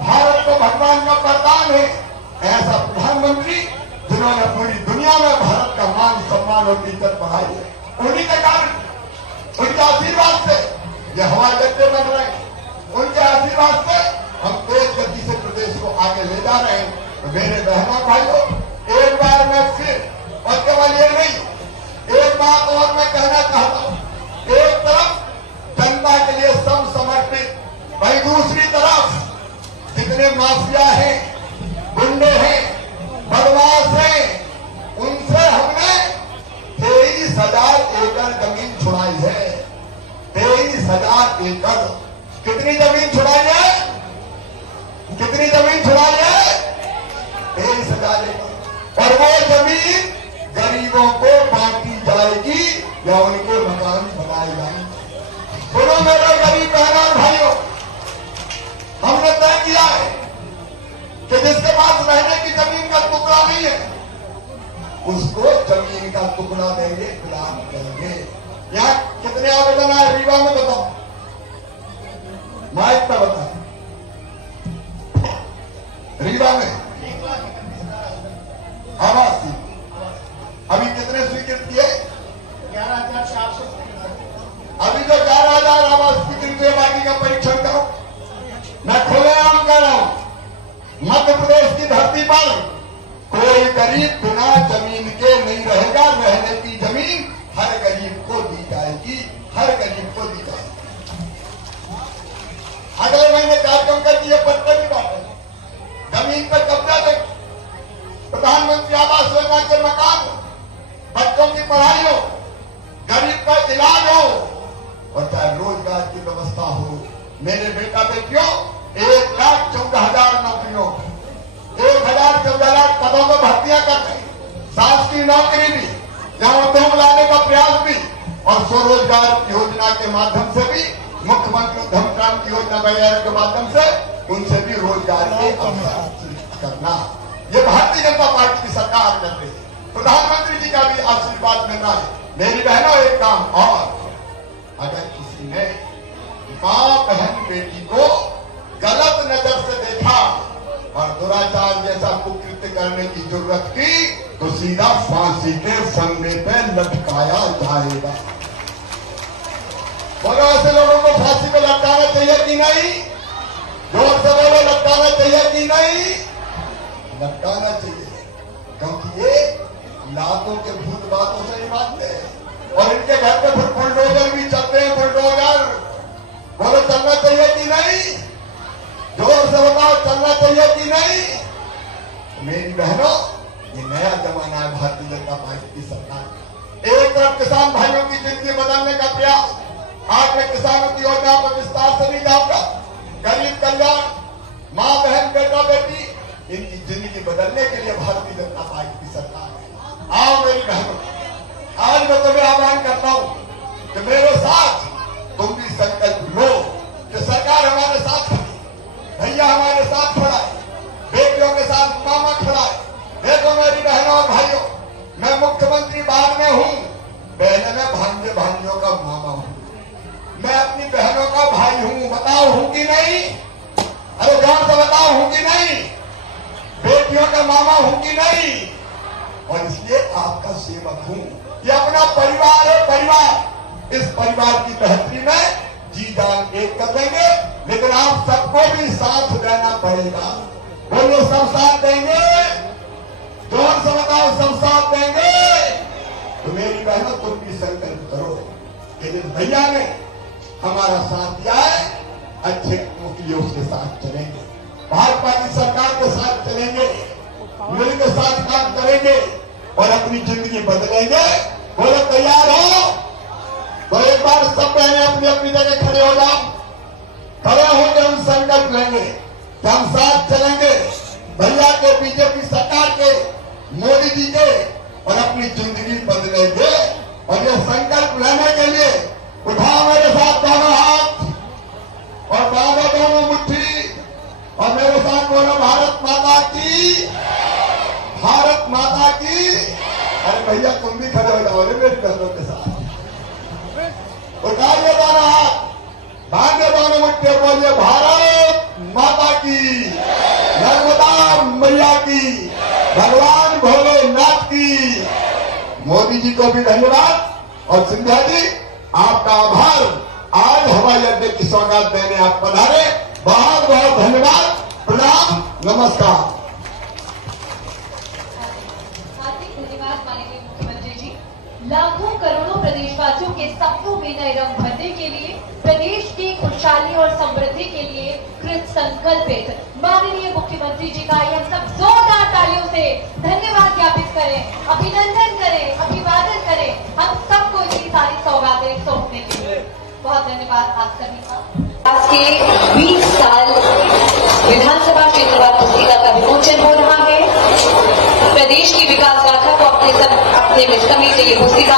भारत को भगवान का वरदान है, ऐसा प्रधानमंत्री जिन्होंने पूरी दुनिया में भारत का मान सम्मान और इज्जत बढ़ाई है। उन्हीं के कारण, उनके आशीर्वाद से ये हवाई अड्डे बन रहे हैं, उनके आशीर्वाद से हम तेज गति से प्रदेश को आगे ले जा रहे हैं। तो मेरे बहनों भाइयों, एक बार मैं फिर, और केवल ये नहीं, एक बात और मैं मैं कहना चाहता हूं, एक तरफ जनता के लिए सब समर्पित, वहीं दूसरी तरफ जितने माफिया हैं, गुंडे हैं, बदमाश हैं, उनसे हमने 23,000 एकड़ जमीन छुड़ाई है। 23,000 एकड़। कितनी जमीन छुड़ाई है? कितनी जमीन छुड़ाई है? 23,000 एकड़। और वो जमीन गरीबों को बांटी जाएगी या उनके मकान बनाए जाएंगे। सुनो मेरे गरीब बहनों और भाइयों, हमने तय किया है कि जिसके पास रहने की जमीन का टुकड़ा नहीं है, उसको जमीन का टुकड़ा देंगे, प्लान देंगे। यहाँ कितने आवेदन आए रीवा में बताओ, माइक पे बताओ। रीवा में आवास थी, अभी कितने स्वीकृत किए? 11,400। अभी जो 11,000 आवास स्वीकृत हुए, बाकी का परीक्षण करो। मैं खुलेआम कह रहा हूं, मध्य प्रदेश की धरती पर कोई गरीब बिना जमीन के नहीं रहेगा। रहने की जमीन हर गरीब को दी जाएगी, हर गरीब को दी जाएगी। अगले महीने कार्यक्रम कर दिए, पट्टे भी बांटे, जमीन पर कब्जा दे, प्रधानमंत्री आवास योजना के मकान, बच्चों की पढ़ाई हो, गरीब का इलाज हो, और चाहे रोजगार की व्यवस्था हो। मेरे बेटा बेटियों, 1,14,000 नौकरियों, 1,14,000 पदों में भर्तियां कर रहे, शासकीय नौकरी भी, जहां उद्योग लाने का प्रयास भी, और स्वरोजगार योजना के माध्यम से भी, मुख्यमंत्री उद्यम क्रांति योजना वगैरह के माध्यम से उनसे भी रोजगार के अवसर सृजित करना। ये भारतीय जनता पार्टी की सरकार कर रही है। प्रधानमंत्री जी का भी आशीर्वाद मिल रहा है। मेरी बहनों, एक काम और, अगर किसी ने मां बहन बेटी को गलत नजर से देखा और दुराचार जैसा कुकृत्य करने की जरूरत की, तो सीधा फांसी के फंदे पे लटकाया जाएगा। बोलो, ऐसे लोगों को फांसी पे लटकाना चाहिए कि नहीं? जोर से बोलो, लटकाना चाहिए कि नहीं? लटकाना चाहिए, क्योंकि ये लातों के भूत बातों से नहीं मानते, और इनके घर पे फिर बुलडोजर भी चलते हैं, बुलडोजर। बोलो, चलना चाहिए कि नहीं? जोर से बताओ, चलना चाहिए कि नहीं? मेरी बहनों, ये नया जमाना है भारतीय जनता पार्टी की सरकार। एक तरफ किसान भाइयों की जिंदगी बदलने का प्रयास, आज मैं किसानों की योजना पर विस्तार से नहीं जाऊंगा। गरीब कल्याण, मां बहन बेटा बेटी, इनकी जिंदगी बदलने के लिए भारतीय जनता पार्टी की सरकार है। आओ मेरी बहनों, आज मैं तुम्हें आह्वान करता हूं कि मेरे साथ तुम भी संकल्प लो कि सरकार हमारे साथ खड़ी, भैया हमारे साथ खड़ा है, बेटियों के साथ मामा खड़ा है। देखो मेरी बहनों और भाइयों, मैं मुख्यमंत्री बाद में हूं, पहले मैं भांजे भांजियों का मामा हूं, मैं अपनी बहनों का भाई हूं। बताओ, हूं कि नहीं? अरे जोर से बताओ, हूं कि नहीं? बेटियों का मामा हूं कि नहीं? और इसलिए आपका सेवक हूं। ये अपना परिवार है, परिवार। इस परिवार की बेहतरी में जी जान एक कर देंगे, लेकिन आप सबको भी साथ देना पड़ेगा। बोलो, सब साथ देंगे? जोर से बताओ, सब साथ देंगे? तो मेरी बहनों, तुम भी संकल्प करो कि जिस भैया ने हमारा साथ दिया है, अच्छे मुखियों के साथ चलेंगे, भाजपा की सरकार के साथ चलेंगे, मिलकर साथ काम करेंगे और अपनी जिंदगी बदलेंगे। बोलो, तैयार हो? तो एक बार सब बहनें अपनी अपनी जगह खड़े हो जाओ। खड़े होकर हम संकल्प लेंगे कि हम साथ चलेंगे भैया के, बीजेपी सरकार के, मोदी जी के, और अपनी जिंदगी बदलेंगे। और ये संकल्प लेने के लिए उठाओ मेरे साथ दोनों हाथ और बांधो दोनों मुट्ठी, और मेरे साथ बोलो, भारत माता की, भारत माता की। अरे भैया, तुम भी खड़े हो जाओ मेरी बहनों के साथ। उठाइए दोनों हाथ, बांधे दोनों मुट्ठी, बोलिए, भारत माता की, नर्मदा मैया की, भगवान भोलेनाथ की। मोदी जी को भी धन्यवाद, और सिंधिया जी, आपका आभार। आज हवाई अड्डे की सौगात देने आप पधारे, बहुत बहुत धन्यवाद। प्रणाम, नमस्कार। हार्दिक धन्यवाद माननीय मुख्यमंत्री जी। लाखों करोड़ों प्रदेशवासियों के सपनों में नए रंग भरने के लिए, प्रदेश की खुशहाली और समृद्धि के लिए कृत संकल्पित माननीय मुख्यमंत्री जी का हम सब जोरदार तालियों से धन्यवाद ज्ञापित करें, अभिनंदन करें, अभिवादन करें हम सबको इतनी सारी सौगातें सौंपने के लिए। बहुत धन्यवाद आप सभी का। आज के 20 साल विधानसभा क्षेत्रवार पुस्तिका का विमोचन हो रहा है। प्रदेश की विकास गाथा को अपने में समेटे ये पुस्तिका,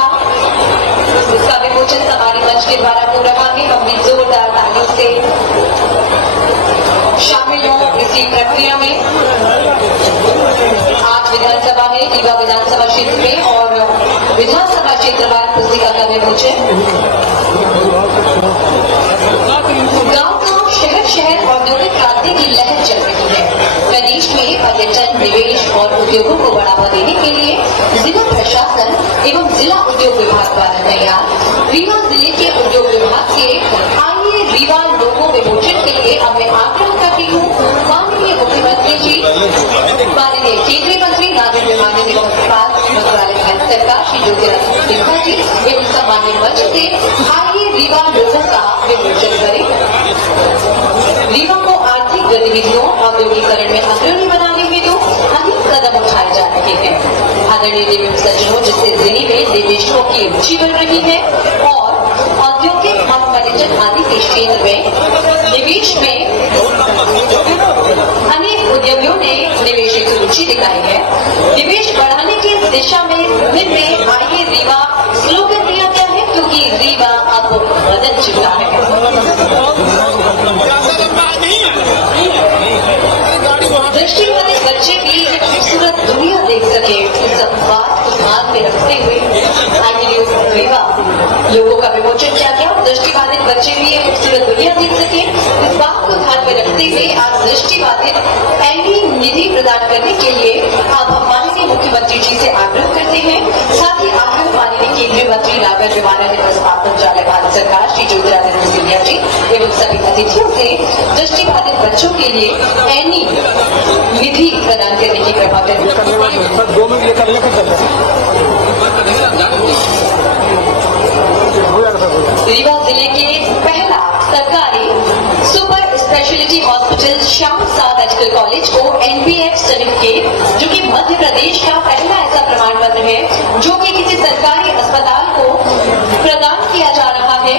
उसका विमोचन समारी मंच के द्वारा हो रहा है। हम भी जोरदार तालियों से शामिल हों इसी प्रक्रिया में। आज विधानसभा में, रीवा विधानसभा क्षेत्र में और विधानसभा क्षेत्रवार पुस्तिका का विमोचन। गांव-गांव, शहर-शहर औद्योगिक क्रांति की लहर चल रही है। प्रदेश में पर्यटन, निवेश और उद्योगों को बढ़ावा देने के लिए जिला प्रशासन एवं जिला उद्योग विभाग द्वारा तैयार रीवा जिले के उद्योग विभाग के आइए रीवा लोगों विमोचन के लिए अब मैं आग्रह करती हूँ माननीय मुख्यमंत्री जी, माननीय केंद्रीय मंत्री नागरिक विमानन निगम मंत्रालय भारत सरकार श्री ज्योतिरादित्य सिंधिया जी एवं सम्मानित मंच से आइए रीवा लोगों का विमोचन करें। रीवा को आर्थिक गतिविधियों औद्योगिकरण में अग्रणी बनाने हेतु अनेक कदम उठाए जा रहे हैं। आदरणीय देवी सज्जनों, जिससे जिले में निवेशकों की रुचि बढ़ रही है और औद्योगिक और पर्यटन आदि के क्षेत्र में निवेश में अनेक उद्यमियों ने निवेश की रुचि दिखाई है। निवेश बढ़ाने की दिशा में विभिन्न आइए रीवा स्लोगन दिया गया है, क्योंकि रीवा अब बदल चुका है। दृष्टिबाधित बच्चे भी एक खूबसूरत दुनिया देख सके, इस बात को ध्यान में रखते हुए आइए रीवा लोगों का विमोचन किया गया। दृष्टिबाधित बच्चे भी एक खूबसूरत दुनिया देख सके, इस बात को ध्यान में रखते हुए आज दृष्टिबाधित एनी निधि प्रदान करने के लिए अब हम माननीय मुख्यमंत्री जी से आग्रह करते हैं। साथ ही आग्रह माननीय केंद्रीय मंत्री नागरिक विमानन निगम मंत्रालय भारत सरकार श्री ज्योतिरादित्य सिंधिया जी एवं सभी अतिथियों से दृष्टिबाधित बच्चों के लिए एनी निधि प्रदान करने की कृपा करें। रीवा जिले के पहला सरकारी super speciality hospital Shyam Shah medical college को NBH सर्टिफिकेट, जो कि मध्य प्रदेश का पहला ऐसा प्रमाण पत्र है जो कि किसी सरकारी अस्पताल को प्रदान किया जा रहा है।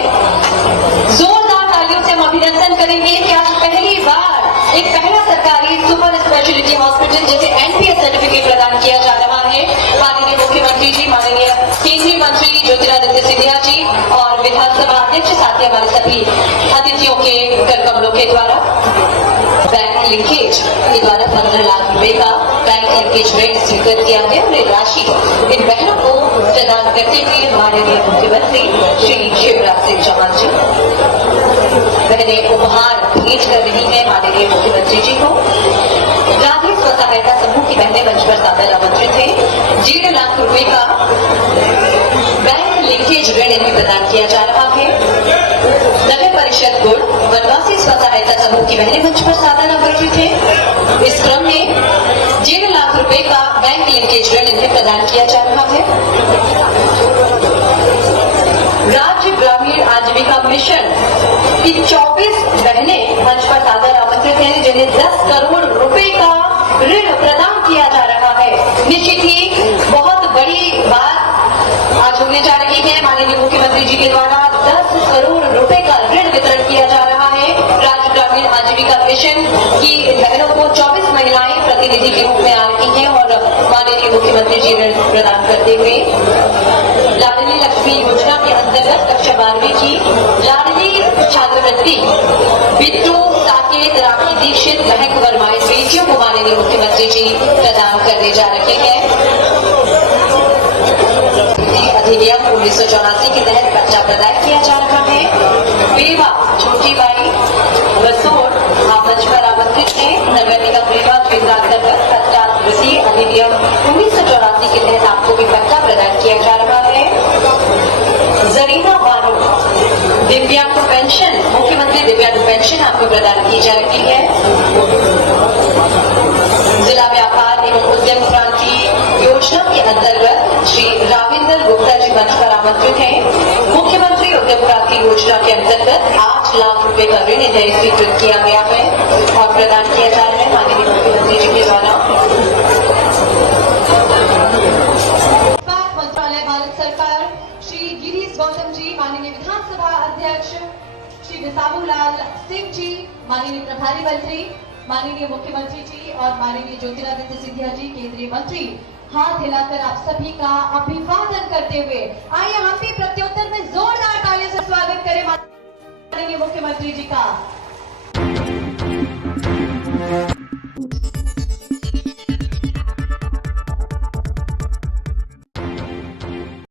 जोरदार तालियों से हम अभिनंदन करेंगे कि आज पहली बार एक पहला सरकारी सुपर स्पेशलिटी हॉस्पिटल जैसे NBH सर्टिफिकेट प्रदान किया जा रहा है। माननीय मुख्यमंत्री जी, माननीय केंद्रीय मंत्री ज्योतिरादित्य सिंधिया जी और विधानसभा अध्यक्ष, साथ ही हमारे सभी अतिथियों के कर कमलों के द्वारा बैंक लिंकेज के द्वारा 15 लाख रुपए का बैंक लिंकेज ऋण स्वीकृत किया गया और राशि इन बहनों को प्रदान करते हुए माननीय मुख्यमंत्री श्री शिवराज सिंह चौहान जी बहनें उपहार भेंट कर रही है माननीय मुख्यमंत्री जी को। राधे स्व सहायता समूह की बहनें मंच पर सादर आमंत्रित थे। 1.5 लाख रुपए का बैंक लिंकेज ऋण इन्हें प्रदान किया जा रहा है। नगर परिषद गुड़ वनवासी स्व सहायता समूह की बहनें मंच पर सादर आमंत्रित थे। इस क्रम में 1.5 लाख रुपए का बैंक लिंकेज ऋण इन्हें प्रदान किया जा रहा है। राज्य ग्रामीण आजीविका मिशन की 24 बहनें मंच पर सादर आमंत्रित हैं, जिन्हें 10 करोड़ रुपए का ऋण प्रदान किया जा रहा है। निश्चित ही बहुत बड़ी बात आज होने जा रही है। माननीय मुख्यमंत्री जी के द्वारा 10 करोड़ रुपए का ऋण वितरण किया जा रहा है। राज्य ग्रामीण आजीविका मिशन की बहनों को 24 महिलाएं प्रतिनिधि के रूप में आ रही हैं और माननीय मुख्यमंत्री जी ऋण प्रदान करते हुए लाडली लक्ष्मी योजना के अंतर्गत कक्षा 12वीं की लाडली छात्रवृत्ति बिट्टू, साकेत, राखी दीक्षित, महक वर्मा इस बेटियों को माननीय मुख्यमंत्री जी प्रदान करने जा रहे हैं। अधिनियम 1984 के तहत बच्चा प्रदान किया जा रहा है। बेवा छोटी बाई बसोर आप मंच पर आमंत्रित है। नगर निगम रीवा केंद्र अंतर्गत कच्चा वृत्ति अधिनियम 1984 के तहत आपको भी बच्चा प्रदान किया जा रहा है। जरीना बानो दिव्यांग पेंशन, मुख्यमंत्री दिव्यांग पेंशन आपको प्रदान की जा रही है। जिला व्यापार एवं उद्यम क्रांति योजना के अंतर्गत श्री राविंदर गुप्ता जी आमंत्रित हैं। मुख्यमंत्री उद्यम क्रांति योजना के अंतर्गत 8 लाख रुपए का ऋण इन्हें स्वीकृत किया गया है और प्रदान किया जा रहा है माननीय मुख्यमंत्री जी के द्वारा। मंत्रालय भारत सरकार श्री गिरीश गौतम जी माननीय विधानसभा अध्यक्ष, श्री विसाहू लाल सिंह जी माननीय प्रभारी मंत्री, माननीय मुख्यमंत्री जी और माननीय ज्योतिरादित्य सिंधिया जी केंद्रीय मंत्री, हाथ हिलाकर आप सभी का अभिवादन करते हुए आइए हम भी प्रत्युत्तर में जोरदार तालियों से स्वागत करें माननीय मुख्यमंत्री जी का।